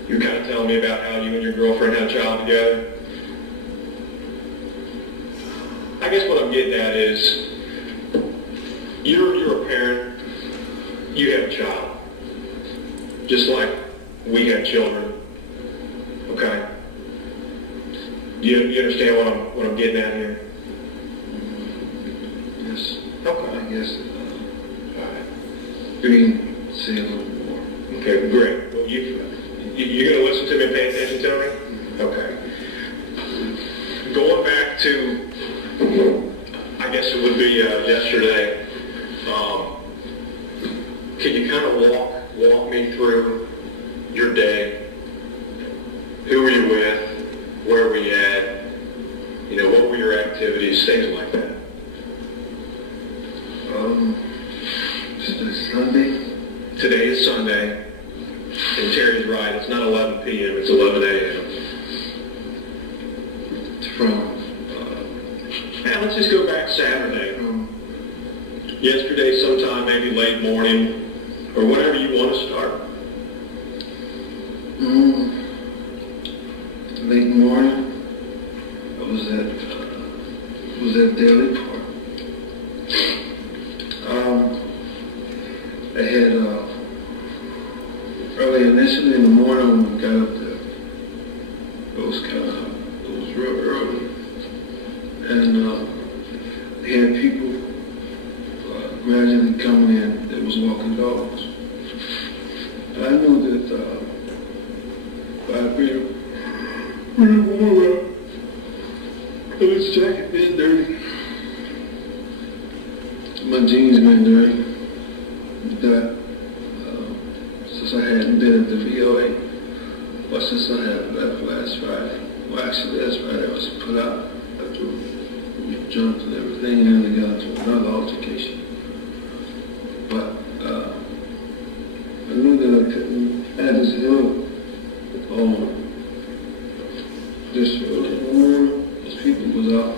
You're kind of telling me about how you and your girlfriend had a child together. I guess what I'm getting at is you're a parent. You have a child, just like we have children. Okay. You understand what I'm getting at here? Yes. Okay. I guess. All right. Green, say a little more. Okay, great. Well, you're going to listen to me and pay attention to me? Okay. Going back to, I guess it would be yesterday, can you kind of walk me through your day? Who were you with? Where were you at? You know, what were your activities? Things like that. It's Sunday. Today is Sunday, and Terry's right. It's not 11 p.m. It's 11 a.m. It's from, Let's just go back Saturday. Yesterday sometime, maybe late morning, or whatever you want to start. Late morning. I was at Daily Park. I had initially in the morning when we got up there, it was real early, and they had people gradually coming in that was walking dogs. And I knew that I'd be warm up, and his jacket been dirty, my jeans been dirty. That since I hadn't been at the VOA, or since I had left last Friday. Well, actually last Friday I was put out after we jumped and everything, and then we got into another altercation. But I knew that I couldn't add this hill this early in the morning. Those people was out.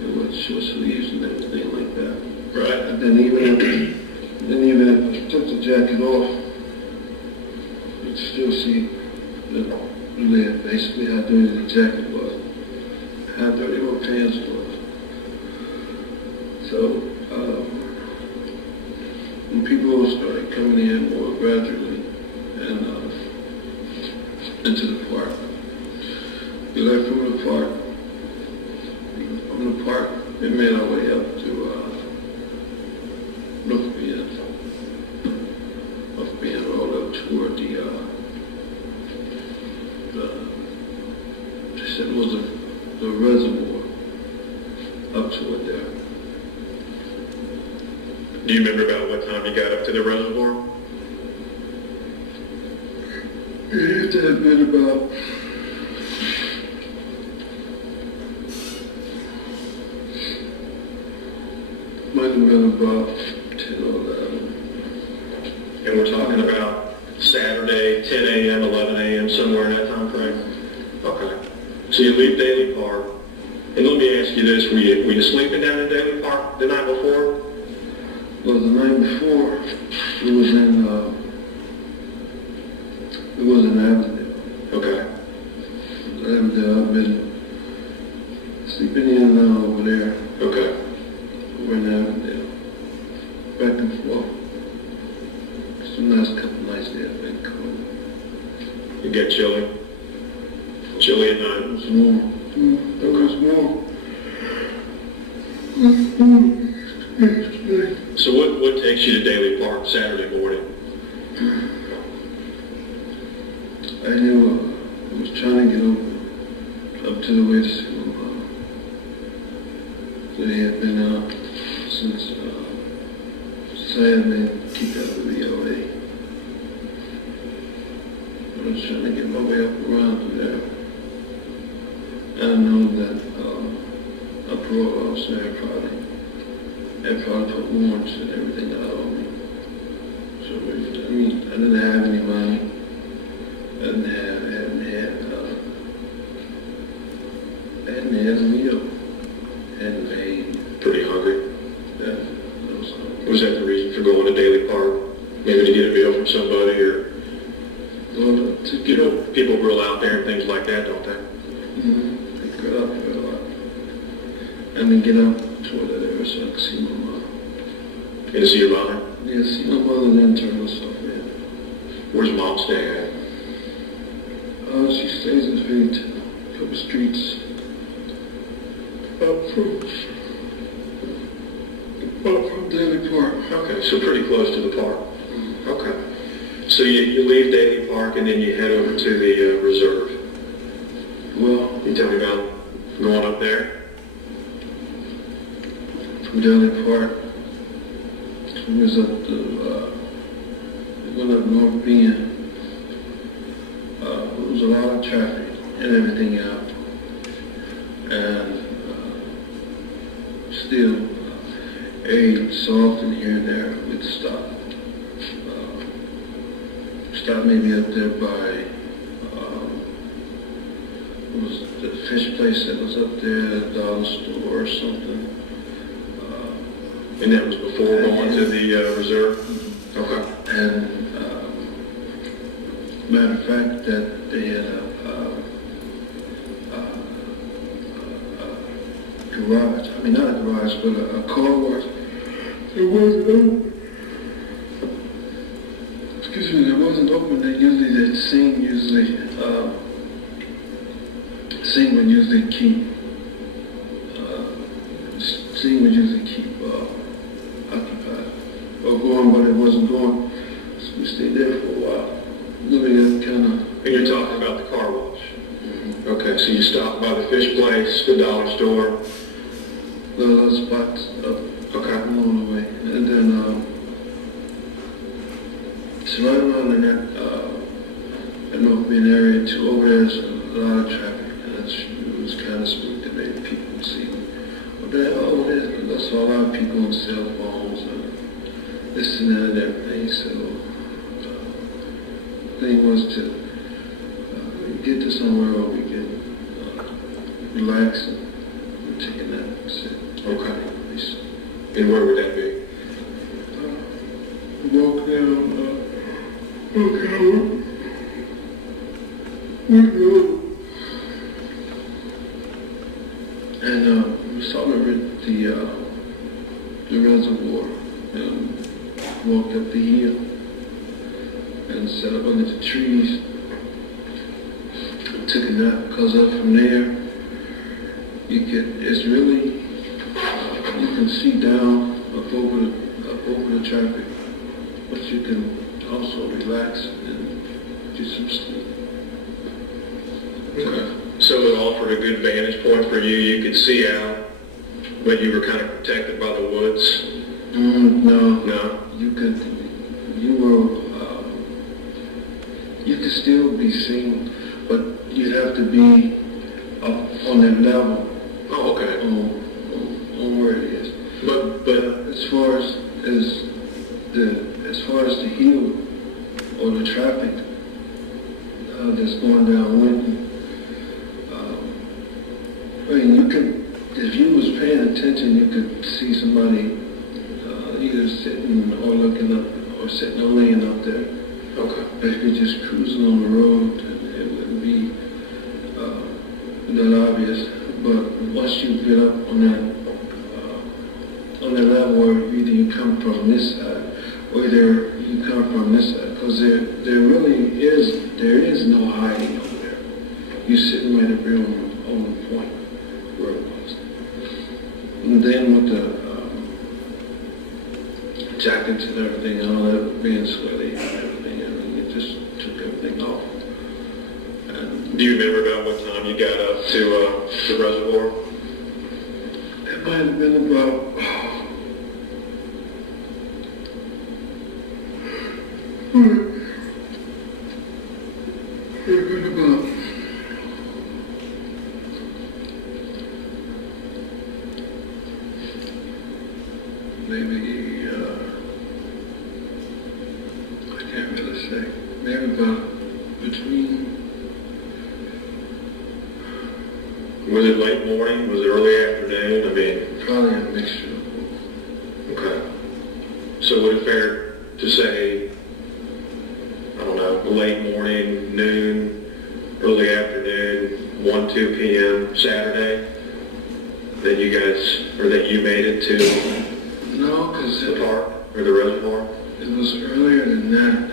They were short sleeves and everything like that. Right. And then even if I took the jacket off, you'd still see really basically how dirty the jacket was, how dirty my pants was. So when people started coming in more gradually and into the park, we left from the park. From the park, we made our way up to being rolled up toward they said it was the reservoir up toward there. Do you remember about what time you got up to the reservoir? It had been about might have been about 10 or 11. And we're talking about Saturday, 10 a.m., 11 a.m., somewhere in that time frame? Okay. So you leave Daly Park, and let me ask you this, were you sleeping down in Daly Park the night before? Well, the night before, it was in It was in Avondale. Okay. Avondale, I've been sleeping in and out over there. Okay. Over in Avondale. Back and forth. It's the last couple nights there have been cold. You get chilly? Chilly at night? It was warm. It was warm. So what takes you to Daly Park Saturday morning? I knew I was trying to get over up to the way to see my mom. They had been out since Saturday to keep out of the LA. I was trying to get my way up around to there. I know that a parole officer had probably put warrants and everything out on me. So, I mean, I didn't have any money. I hadn't had a meal. Hadn't made. Pretty hungry. Yeah, I was hungry. Was that the reason for going to Daly Park? Maybe to get a meal from somebody, or, Well, to you get know, up, people grill out there and things like that, don't they? I got up there a lot. I mean, get up toward that area so I could see my mom. And to see your mother? Yeah, see my mother and then turn herself in. Where's mom stay at? She stays in Philly, a couple streets up from Daly Park. Okay, so pretty close to the park. Okay. So you leave Daly Park and then you head over to the reserve. Well, Can you tell me about going up there? from Daly Park, we was up to, went up North Bend. There was a lot of traffic and everything out. And still, so often here and there, we'd stop. Stop maybe up there by, what was the fish place that was up there, the dollar store or something. And that was before going to the reserve? Okay. And matter of fact, that they had a garage. I mean, not a garage, but a car wash. It wasn't open. Excuse me, it wasn't open. They usually, that scene would usually keep. Scene would usually keep occupied or going, but it wasn't going. So we stayed there for a while. Looking at kind of. And you're talking about the car wash? Okay, so you stopped by the fish place, the dollar store. Little spots up along the way. And then, it's right around in that North Bend area too. Over there's a lot of traffic. And it was kind of smooth to make people see. But then, that's a lot of people on cell phones and this and that and everything. So, the thing was to get to somewhere where we can relax and take a nap and sit. Okay. And where would that be? Walk down, Wood Road. And we saw the reservoir and walked up the hill and sat up under the trees. Took a nap because up from there, it's really, you can see down up over the traffic, but you can also relax and do some sleep. Okay. So it offered a good vantage point for you. You could see out, but you were kind of protected by the woods. No. No. You could still be seen, but you'd have to be up on that level. Oh, okay. On where it is. But as far as the hill or the traffic that's going down Winton, I mean, you could, if you was paying attention, you could see somebody either sitting or looking up or sitting or laying up there. okay. basically just cruising on the road, it wouldn't be that obvious. But once you get up on that level where either you come from this side or either you come from this side, because there really is no hiding over there. You're sitting right up here on the point where it was. And then with the jackets and everything, all that being sweaty and everything, I mean, it just took everything off. And Do you remember about what time you got up to the reservoir? it might have been about, maybe, I can't really say, maybe about between, Was it late morning? Was it early afternoon? I mean, probably a mixture of both. okay. So would it fair to say, I don't know, late morning, noon, early afternoon, 1, 2 p.m. Saturday, that you guys, or that you made it to No, because the park or the reservoir? it was earlier than that.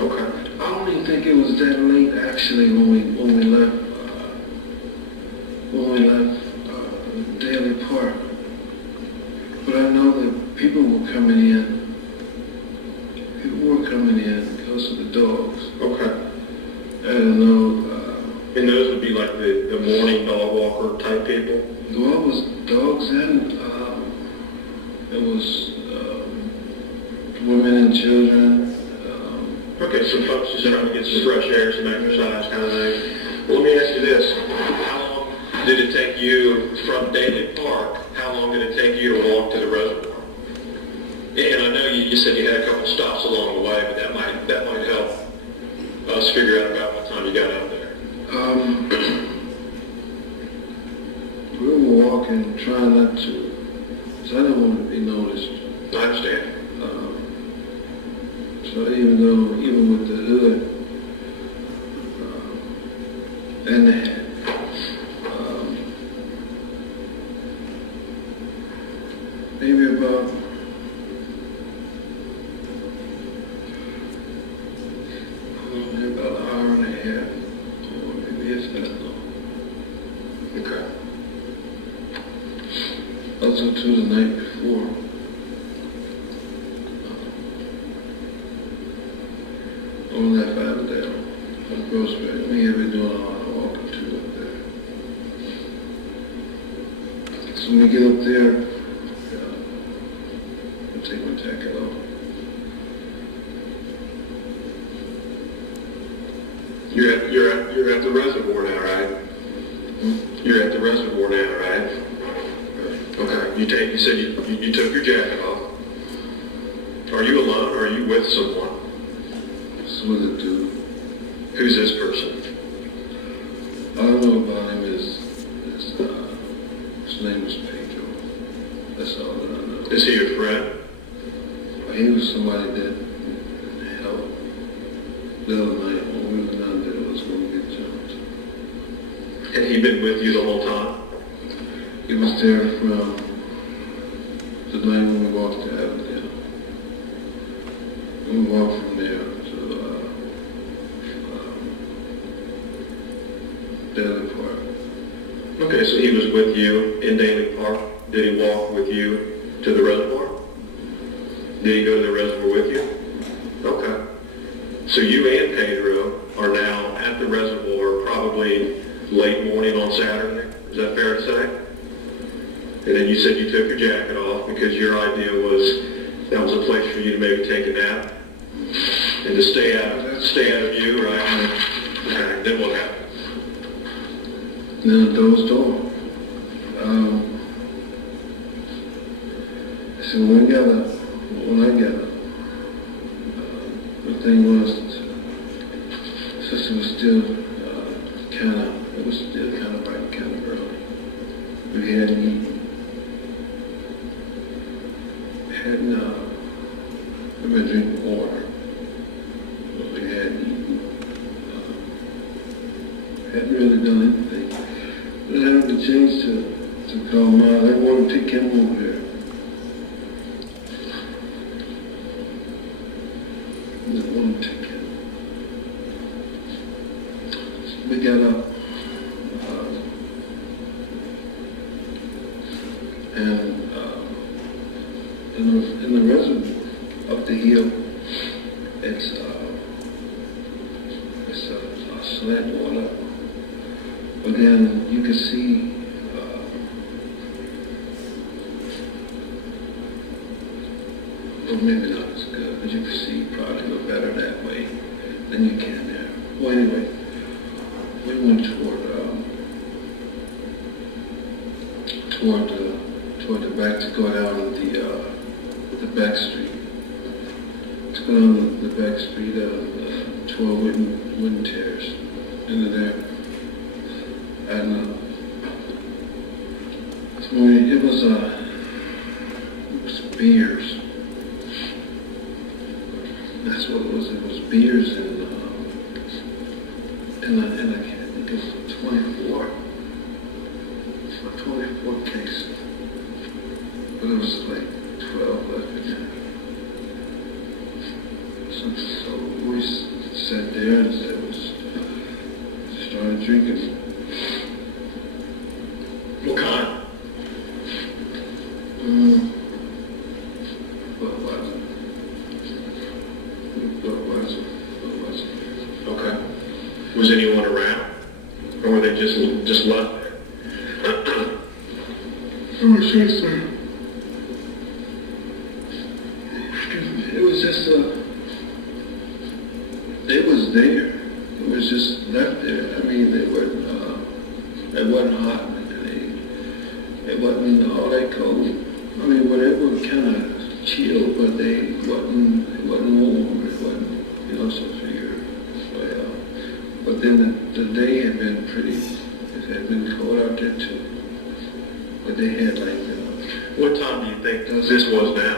Okay. I don't even think it was that late actually when we left Daly Park. But I know that people were coming in. Because of the dogs. Okay. I don't know. And those would be like the morning dog walker type people? Well, it was dogs and it was women and children. Okay, so folks just trying to get some fresh air, some exercise kind of thing. Well, let me ask you this. How long did it take you from Daly Park, how long did it take you to walk to the reservoir? And I know you said you had a couple stops along the way, but that might help us figure out about what time you got out there. We were walking, trying not to, because I didn't want to be noticed. I understand. So even with the hood and the hat, maybe about an hour and a half, or maybe it's that long. Okay. Also to the night before. On that Avondale, on Grocery, we have been doing a lot of walking too up there. So when we get up there, I take my jacket off. You're at the reservoir now, right? You're at the reservoir now, right? Okay. You said you took your jacket off. Are you alone or are you with someone? Just with a dude. Who's this person? I don't know about him. His name was Pedro. That's all that I know. Is he your friend? He was somebody that helped the other night when we were down there. It was going to get jumped. And he been with you the whole time? He was there from the night when we walked to Avondale. We walked from there to Daly Park. Okay, so he was with you in Daly Park. Did he walk with you to the reservoir? Did he go to the reservoir with you? Okay. So you and Pedro are now at the reservoir probably late morning on Saturday. Is that fair to say? And then you said you took your jacket off because your idea was that was a place for you to maybe take a nap and to stay out of view, right? Okay, then what happened? Then I dozed off. So when I got up, the thing was, sister was still it was still kind of bright, kind of early. We hadn't eaten. I've been drinking water, but we hadn't eaten. hadn't really done anything. But I had the chance to call Miles. I want to take him over there. I want to take him. So we got up. And in the reservoir up the hill, it's a slant water. But then you can see well, maybe not as good, but you can see probably a little better that way than you can there. Well, anyway, we went toward the back to go down the back street. To go down the back street, 12 wooden terrace into there. And so it was beers. That's what it was. It was beers and I can't think it was 24 case. But it was like 12 left in there. So we sat there and started drinking. What kind? Budweiser. Okay. Was anyone around? Or were they just left there? It was just it was just it was there. It was just left there. I mean, they weren't. It wasn't hot. It wasn't all that cold. I mean, well, it was kind of chill, but it wasn't warm. It wasn't, so figure. But then the day had been pretty. It had been cold out there too. But they had like. What time do you think this was now?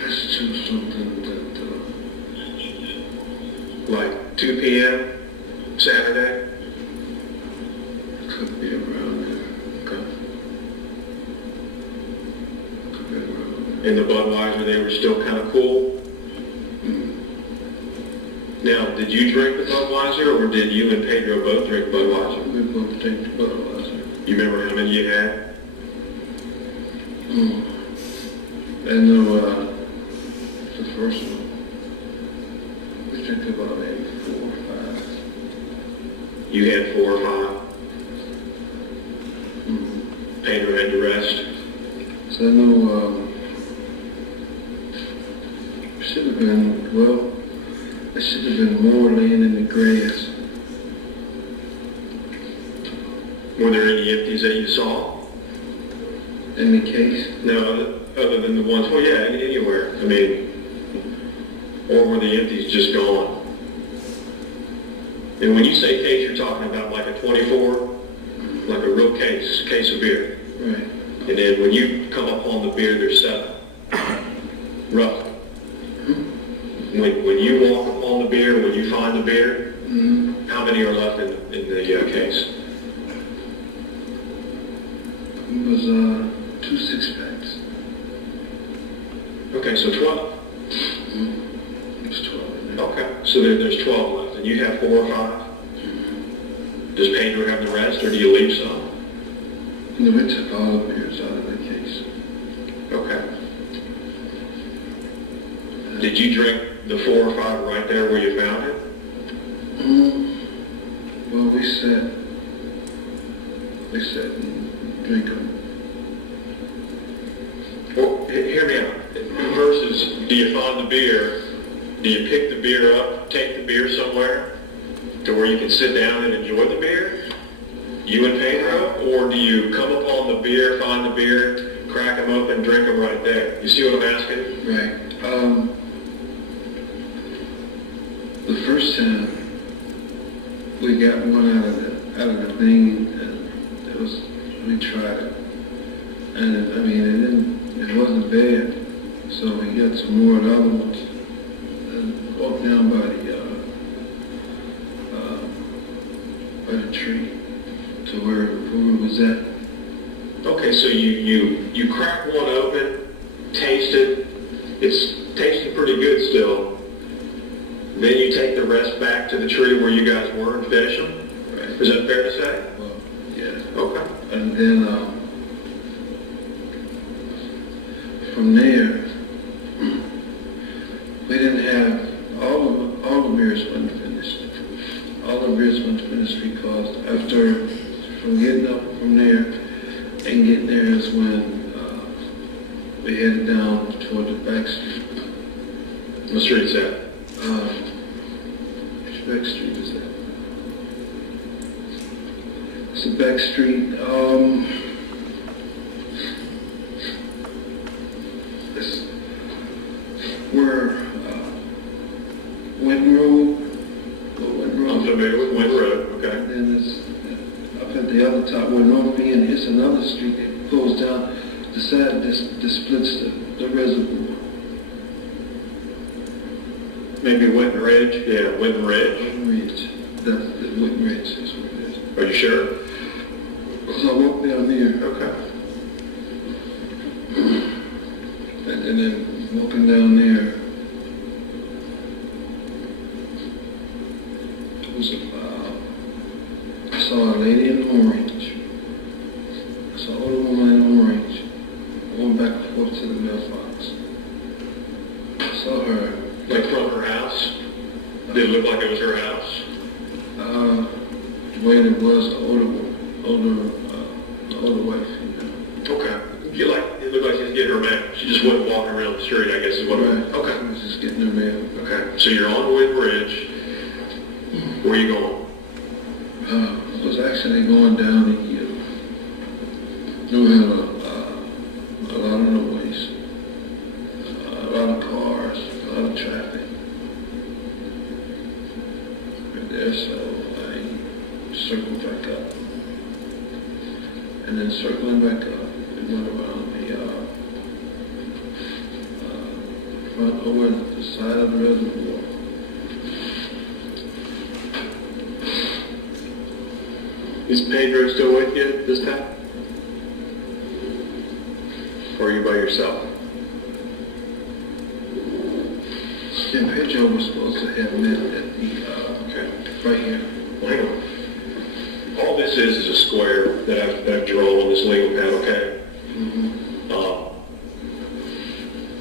That's too something that. Like 2 p.m. Saturday? Could be around there. Okay. Could be around there. In the Budweiser, they were still kind of cool? Now, did you drink the Budweiser, or did you and Pedro both drink Budweiser? We both drank the Budweiser. You remember how many you had? I know the first one. We drank about maybe 4 or 5. You had 4 or 5? Pedro had the rest? So I know should have been, well, there should have been more laying in the grass. Were there any empties that you saw? In the case? No, other than the ones, well, yeah, anywhere. I mean, or were the empties just gone? And when you say case, you're talking about like a 24, like a real case of beer. Right. And then when you come up on the beer, there's 7, roughly. When you walk upon the beer, when you find the beer, how many are left in the case? It was 2 6-packs. Okay, so 12. It was 12 in there. Okay, so there's 12 left, and you have 4 or 5? Does Pedro have the rest, or do you leave some? No, we took all the beers out of the case. Okay. Did you drink the 4 or 5 right there where you found it? Well, we sat and drank them. Well, hear me out. Versus, do you find the beer? Do you pick the beer up, take the beer somewhere to where you can sit down and enjoy the beer? You and Pedro? Or do you come upon the beer, find the beer, crack them open, drink them right there? You see what I'm asking? Right. The first time we got one out of the thing, and we tried it, and it wasn't bad. So we got some more of the other ones, you crack one open, taste it, it's tasting pretty good still. Then you take the rest back to the tree where you guys were and finish them? Right. Is that fair to say? Well, yeah. Okay. And then, from there, we didn't have, all the beers weren't finished. All the beers weren't finished because after, from getting up from there and getting there is when we headed down toward the back street. What street's that? Which back street is that? It's the back street, it's where, Wynn Road, I'm familiar with Wynn Road, okay. and then it's up at the other top where North Bean, it's another street that goes down the side that splits the reservoir. Maybe Wynn Ridge? Yeah, Wynn Ridge. Wynn Ridge, that's the Wynn Ridge, is what it is. Are you sure? So I walked down there, Okay. and then walking down there, it was I saw a lady in orange. I saw an older woman in orange, going back and forth to the mailbox. I saw her. Like from her house? Did it look like it was her house? The way it was, older wife. Okay. It looked like she was getting her mail. She just wasn't walking around the street, I guess is what it was. Right. Okay. She was just getting her mail. Okay. So you're on Wynn Ridge. Where are you going? I was actually going down the hill. We had a lot of noise, a lot of cars, a lot of traffic. Right there, so I circled back up. And then circling back up, we went around the front over the side of the reservoir. Is Pedro still with you this time? Or are you by yourself? Yeah, Pedro was supposed to have met at the, right here. Well, hang on. All this is a square that I've drawn on this legal pad, okay? Mm-hmm.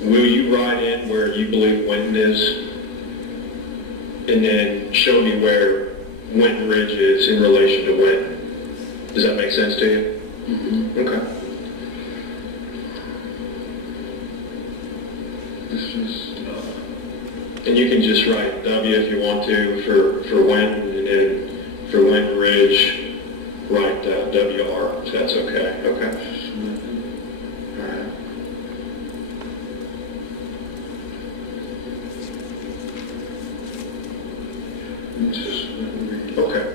Will you write in where you believe Winton is? And then show me where Winton Ridge is in relation to Winton. Does that make sense to you? Mm-hmm. Okay. This is, And you can just write W if you want to for Winton, and then for Winton Ridge, write WR, if that's okay. Okay. All right. Okay.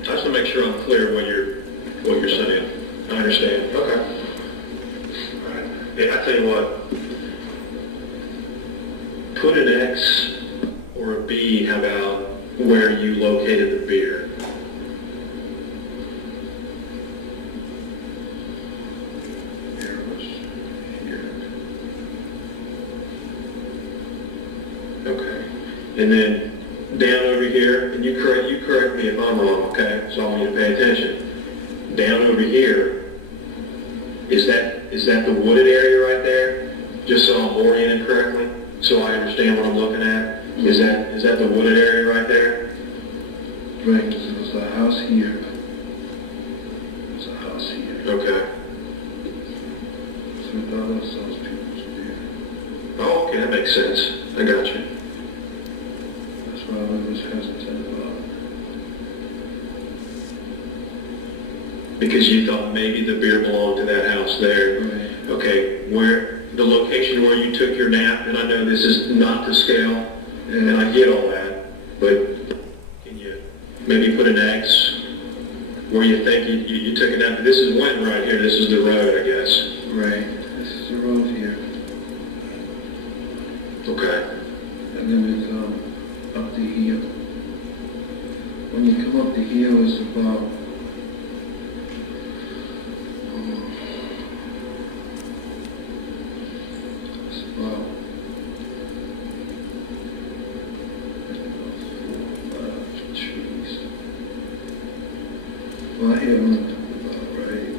I just want to make sure I'm clear what you're saying. I understand. Okay. All right. Yeah, I tell you what. Put an X or a B, how about where you located the beer? here was here. Okay. And then down over here, and you correct me if I'm wrong, okay? So I want you to pay attention. Down over here, is that the wooded area right there? Just so I'm oriented correctly, so I understand what I'm looking at. Is that the wooded area right there? Right, because it was a house here. It was a house here. Okay. So we thought ourselves people's beer. Oh, okay, that makes sense. I got you. That's why I was hesitant about it. Because you thought maybe the beer belonged to that house there. Right. Okay, where the location where you took your nap, and I know this is not to scale, and I get all that, but can you maybe put an X where you think you took a nap? This is Winton right here. This is the road, I guess. Right. This is the road here. Okay. And then it's up the hill. When you come up the hill, it's about right here I'm talking about, right?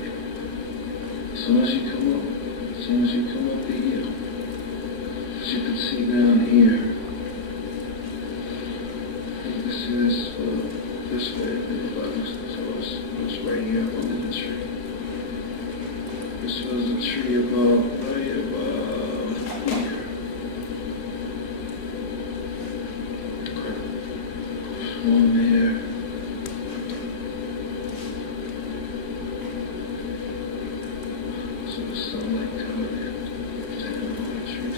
As soon as you come up the hill, as you can see down here, this is this way, so it's right here under the tree. This was a tree about right about here. One there. So the sunlight coming in, taking all the trees.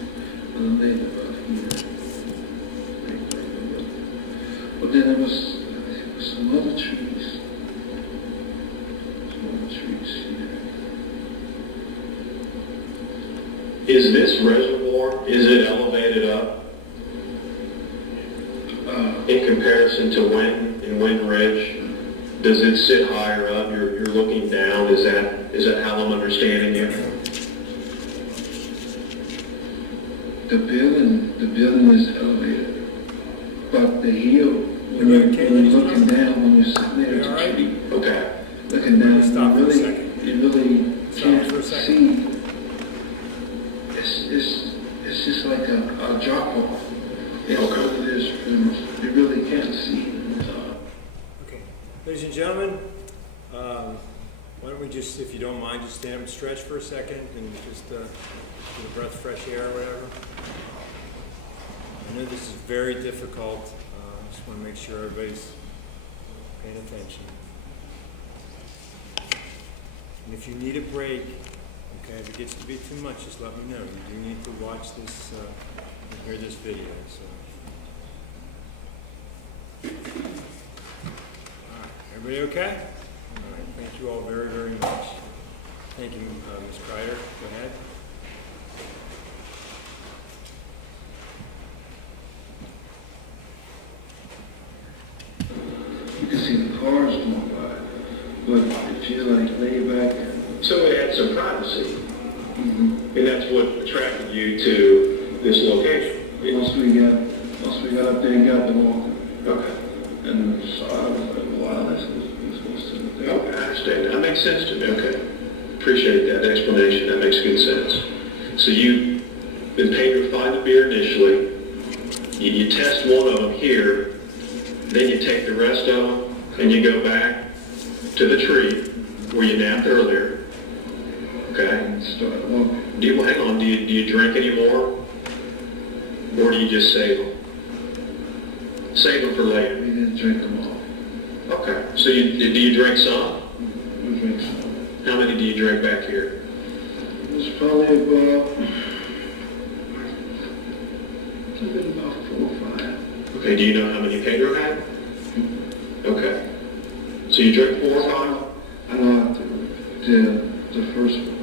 And then they about here. But then there was some other trees. Some other trees here. Is this reservoir, is it elevated up in comparison to Wind Ridge? Does it sit higher up? You're looking down. Is that how I'm understanding you? The building is elevated, but the hill, when you're looking down, when you're sitting there, it's a tree. Okay. Looking down, Stop for a you really, second. you really Stop for a can't second. see. It's just like a drop off. It's Okay. what it is, pretty much. You really can't see. Okay, ladies and gentlemen, why don't we just, if you don't mind, just stand up and stretch for a second and just get a breath of fresh air or whatever. I know this is very difficult. I just want to make sure everybody's paying attention. And if you need a break, okay, if it gets to be too much, just let me know. You do need to watch this and hear this video. So. All right, everybody okay? All right, thank you all very, very much. Thank you, Ms. Kreider. Go ahead. You can see the cars going by, but if you like lay back, So it had some privacy, and that's what attracted you to this location. once we got up there and got the walk, Okay. and so I was like, wow, let's go sit there. Okay, I understand. That makes sense to me. Okay. Appreciate that explanation. That makes good sense. So you've been paid to find the beer initially. You test one of them here, then you take the rest of them and you go back to the tree where you napped earlier. Okay. And started walking. Hang on, do you drink anymore? Or do you just save them? Save them for later. We didn't drink them all. Okay. So do you drink some? We drank some. How many do you drink back here? It was probably about 4 or 5. Okay, do you know how many Pedro had? Okay. So you drink 4 or 5? I know the first one.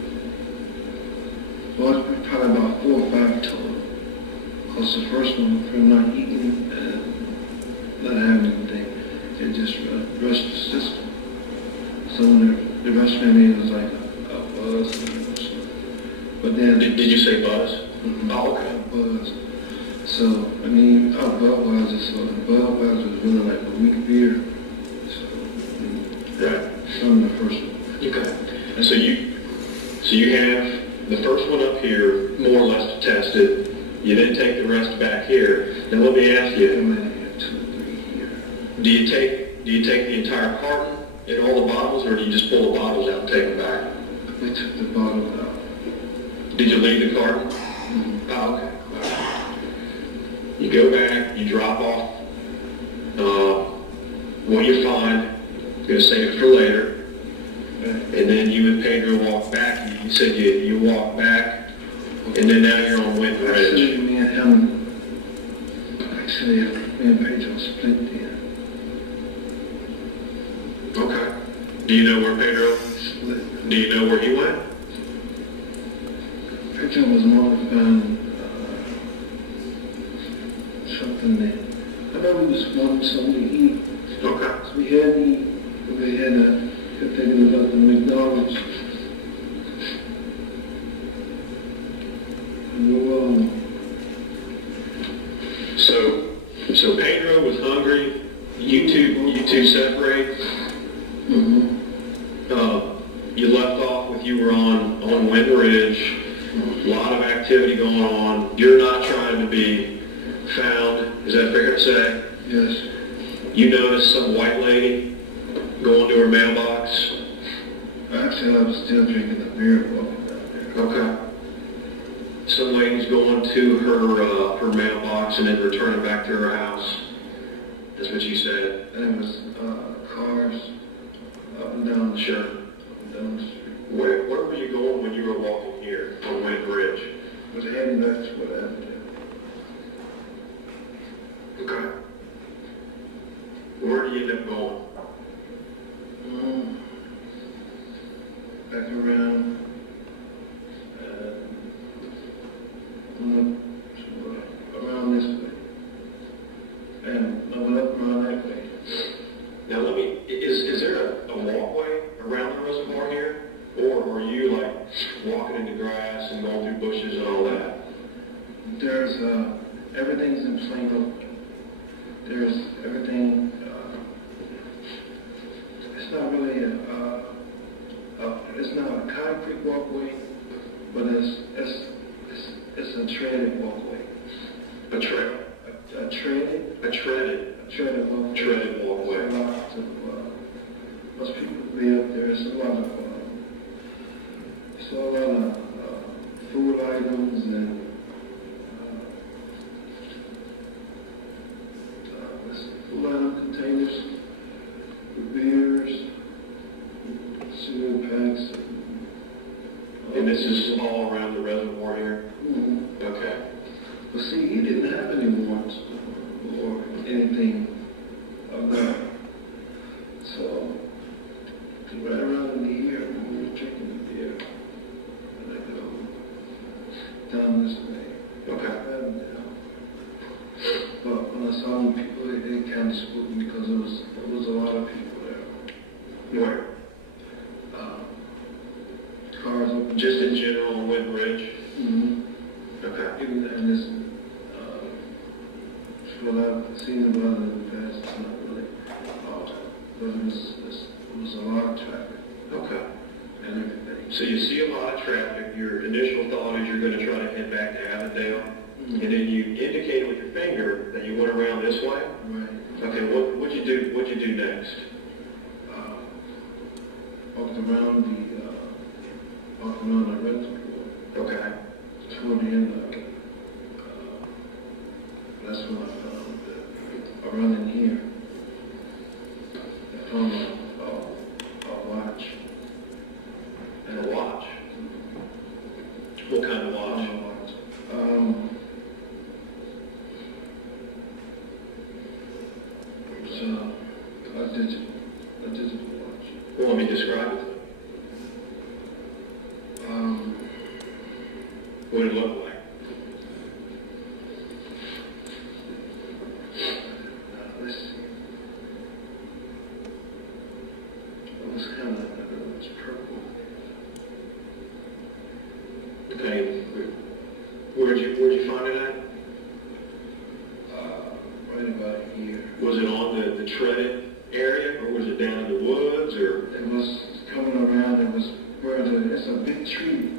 Well, it's probably about 4 or 5 total. Because the first one, from not eating and not having anything, it just rushed the system. So when the rush memory was like a buzz. But then... Did you say buzz? Mm-hmm. Oh, okay. A buzz. So, I mean, our Budweiser, so the Budweiser was really like a weak beer. So, Right. from the first one. Okay. And so you have the first one up here, more or less to test it. You then take the rest back here. Now let me ask And you, then I had 2 or 3 here. do you take the entire carton and all the bottles, or do you just pull the bottles out and take them back? We took the bottle out. Did you leave the carton? Mm-hmm. Oh, okay. You go back, you drop off what you find, you're going to save it for later, and then you and Pedro walk back. You said you walk back, and then now you're on Wind Ridge. Actually, me and Pedro split then. Okay. Do you know where Pedro, Split. do you know where he went? Pedro was more found something there. I know we was wanting something to eat. Okay. So we had thinking about the McDonald's. Well, So Pedro was hungry. You two separate. mm-hmm. on, you're not trying to be found, is that fair to say? Yes. You noticed some white lady going to her mailbox? Actually, I was still drinking the beer walking down there. Okay. Some lady's going to her mailbox and then returning back to her house. That's what you said. And it was cars up and down the Sure. up and down the street. Where were you going when you were walking here on Wayne Bridge? But heading back to what Avenue. Okay. Where do you end up going? Back around, around this way. And I went up around that way. Now is there a walkway around the reservoir here? Or were you like walking in the grass and going through bushes and all that? There's, everything's in plain open. There's everything, it's not really it's not a concrete walkway, but it's a treaded walkway. A trail? A treaded? A treaded? A treaded walkway. Treaded walkway. There's a lot of, most people live there. It's a lot of food items and food item containers, beers, cigarette packs. And this is all around the reservoir here? Mm-hmm. Okay. But see, he didn't have any warrants or anything of that. So, right around in the year when we were drinking the beer, and I go down this way. Okay. And, but when I saw them people, it kind of spooked me because there was a lot of people there. Where? Cars open. Just in general on Wynn Ridge? Mm-hmm. Okay. And this, what I've seen about it in the past, it's not really, but it was a lot of traffic Okay. and everything. So you see a lot of traffic. Your initial thought is you're going to try to head back to Avondale, and then you indicated with your finger that you went around this way. Right. Okay. What'd you do? What'd you do next? Walked around the rental board. Okay. Toward the end of it. That's when I found that around in here. I found a watch. And a watch. What kind of watch? It's a digital watch. Well, let me describe it. What did it look like? Let's see. It was kind of, it was purple. Okay. Where'd you find it at? Right about here. Was it on the treaded area, or was it down in the woods, or? It was coming around, it was where it's a big tree.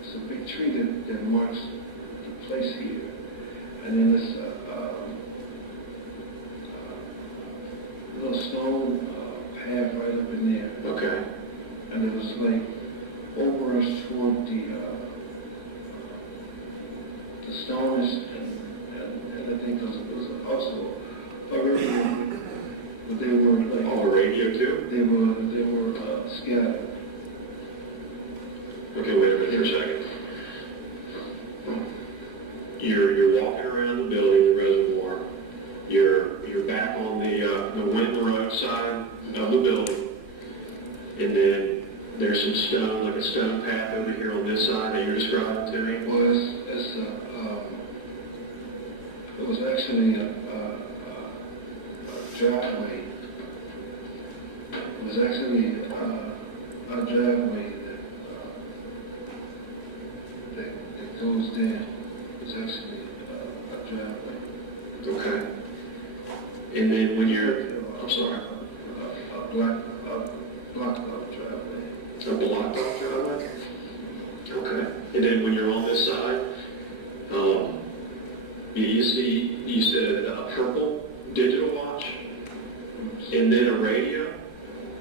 It's a big tree that marks the place here. And then this little stone path right up in there. Okay. And it was like over us toward the stones and I think it was also a radio, but they were like On the radio too? they were scattered. Okay, wait a minute for a second. You're walking around the building, the reservoir. You're back on the Winton Road side of the building, and then there's some stone, like a stone path over here on this side that you're describing to me. It was actually a driveway. It was actually a driveway that goes down. It's actually a driveway. Okay. And then when you're, I'm sorry, A block up driveway. a blocked off driveway? Okay. And then when you're on this side, You said a purple digital watch, and then a radio,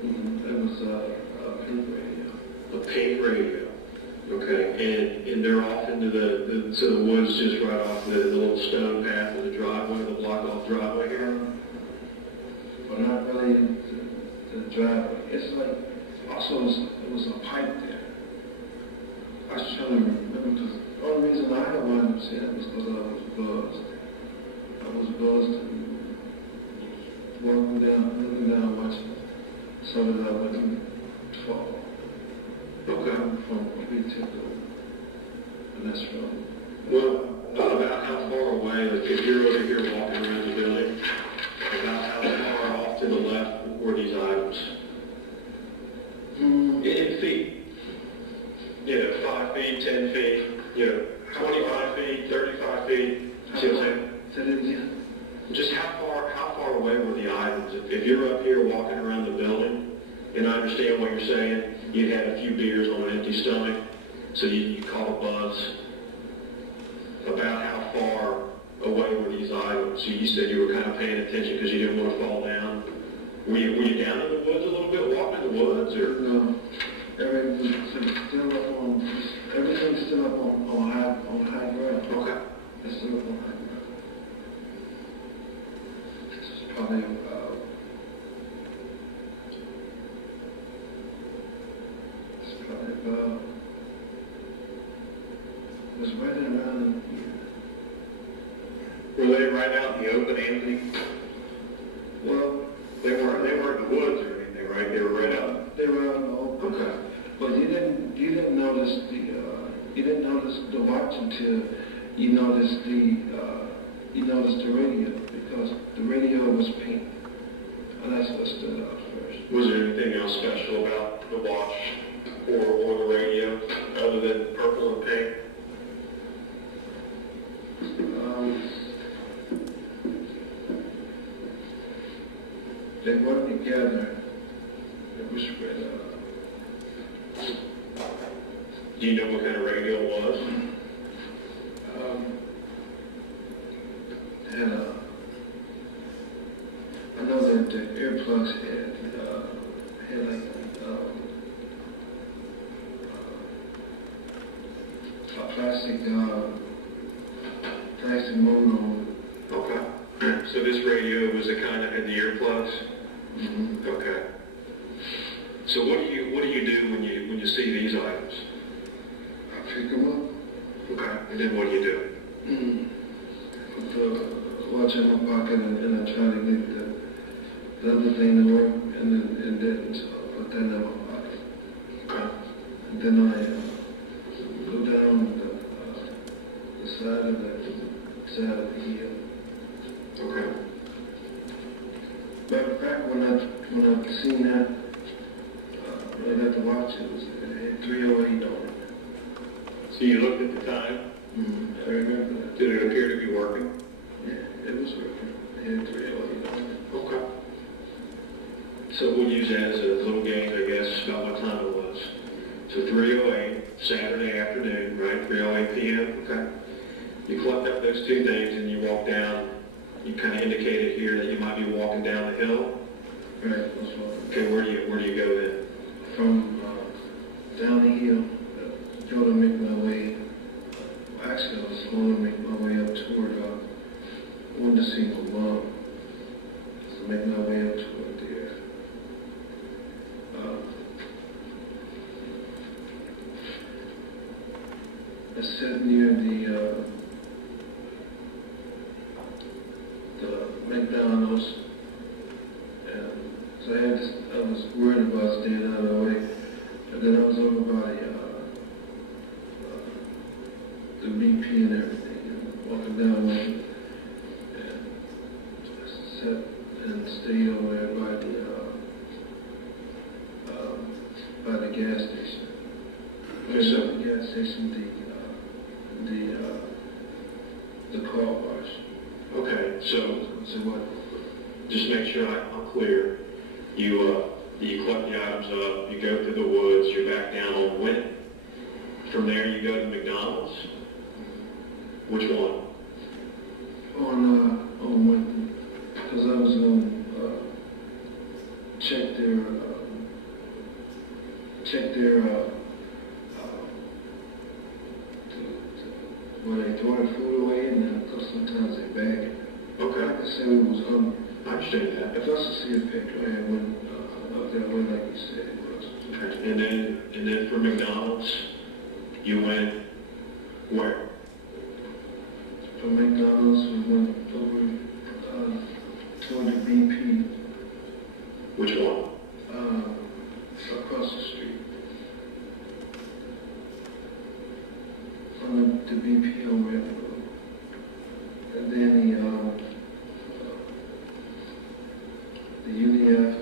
It was a pink radio. a pink radio. Okay, and they're off into the woods, just right off the little stone path of the driveway, the block off driveway here. But not really the driveway. It's like, also it was a pipe there. I was trying to remember because the only reason I wanted to see it was because I was buzzed. I was buzzed and looking down, watching it, so that I wouldn't fall. Okay. From being tickled. And that's wrong. Well, about how far away, like if you're over here walking around the building, about how far off to the left were these items? In feet. 5 feet, 10 feet, 25 feet, 35 feet. See what I'm saying? Say that again. Just how far away were the items? If you're up here walking around the building, and I understand what you're saying, you had a few beers on an empty stomach, so you caught a buzz. About how far away were these items? So you said you were kind of paying attention because you didn't want to fall down. Were you down in the woods a little bit, walking in the woods, or? No. Everything's still up on high ground. Okay. It's still up on high ground. It's probably about, it was right around here. Were they right out in the open, Anthony? Well, They weren't in the woods or anything, right? They were right out. they were out in the open. Okay. But you didn't notice the watch until you noticed the radio, because the radio was pink, and that's what stood out first. Was there anything else special about the watch or the radio other than purple and pink? They weren't together. They were spread out. Do you know what kind of radio it was? I know that the earplugs had like a plastic mono. Okay. So this radio was the kind that had the earplugs? Mm-hmm. Okay. So what do you do when you see these items? I pick them up. Okay. And then what do you do? Put the watch in my pocket and I try to get the other thing to work, and then so I put that in my pocket. Okay. And then I go down the side of the hill. Okay. Matter of fact, when I seen that, when I got the watch, it had 3:08 on it. So you looked at the time? I remember that. Did it appear to be working? Yeah, it was working. It had 3:08 on it. Okay. So we'll use that as a little game, I guess, about what time it was. So 3:08, Saturday afternoon, right? 3:08 p.m. Okay. You collect up those two things and you walk down. You kind of indicated here that you might be walking down the hill. Right, that's what. Okay, where do you go then? From down the hill, go to make my way. Actually, I was going to make my way up toward. I wanted to see my mom, so make my way up toward there. I sat near the McDonald's, and so I was worried about staying out of the way. And then I was over by the BP and everything, and walking down there, and I sat and stayed over there by the gas station. Yes, sir. The gas station, the car wash. Okay, so So what? just make sure I'm clear. You collect the items up, you go through the woods, you're back down on Wynn. From there you go to McDonald's. Which one? when they throw their food away, and then because sometimes they bag it. Okay. Like I said, it was hungry. I understand that. If I was to see a picture, I wouldn't up that way like you said it was. Okay. And then for McDonald's, you went where? From McDonald's, we went over toward the BP, Which one? across the street. From the BP on Red Road. And then the UDF,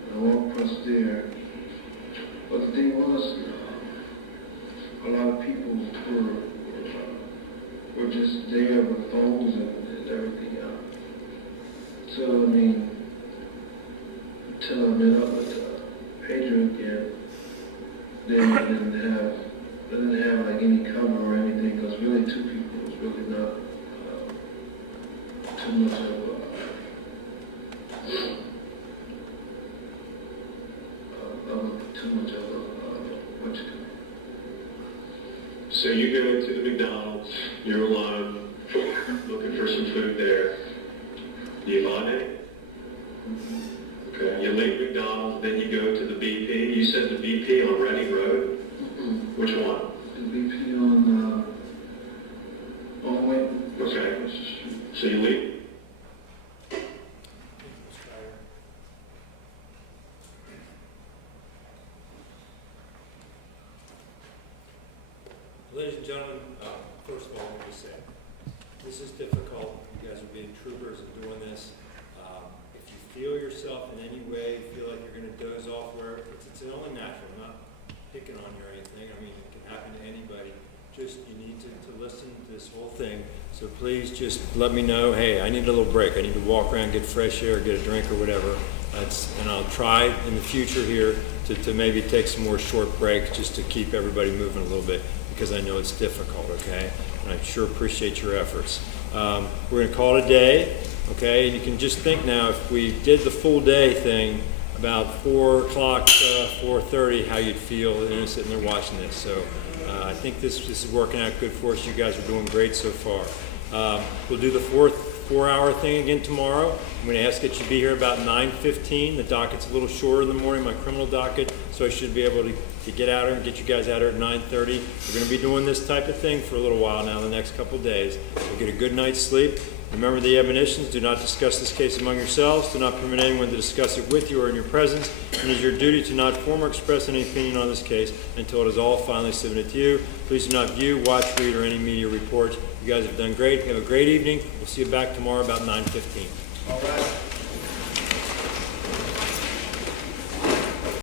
and I walked across there. But the thing was, a lot of people were just there with phones and everything else. So, I mean, until I met up with Pedro again, then I didn't have like any cover or anything, because really two people was really not too much of what you call it. So you go into the McDonald's, you're alone, looking for some food there. Do you find it? Okay, you leave McDonald's, then you go to the BP. You said the BP on Reading Road? Which one? The BP on Wayne. Okay. So you leave. Ladies and gentlemen, first of all, let me say, this is difficult. You guys are being troopers and doing this. If you feel yourself in any way, feel like you're going to doze off, where it's only natural. I'm not picking on you or anything. I mean, it can happen to anybody. Just, you need to listen to this whole thing. So please just let me know, hey, I need a little break. I need to walk around, get fresh air, get a drink or whatever. And I'll try in the future here to maybe take some more short breaks just to keep everybody moving a little bit, because I know it's difficult, okay? And I sure appreciate your efforts. We're going to call it a day, okay? And you can just think now, if we did the full day thing, about 4 o'clock, 4:30, how you'd feel, sitting there watching this. So I think this is working out good for us. You guys are doing great so far. We'll do the 4-hour thing again tomorrow. I'm going to ask that you be here about 9:15. The docket's a little shorter in the morning, my criminal docket, so I should be able to get out here and get you guys out here at 9:30. We're going to be doing this type of thing for a little while now, the next couple of days. So get a good night's sleep. Remember the admonitions: do not discuss this case among yourselves, do not permit anyone to discuss it with you or in your presence, and it is your duty to not form or express any opinion on this case until it is all finally submitted to you. Please do not view, watch, read, or any media reports. You guys have done great. Have a great evening. We'll see you back tomorrow about 9:15. All right.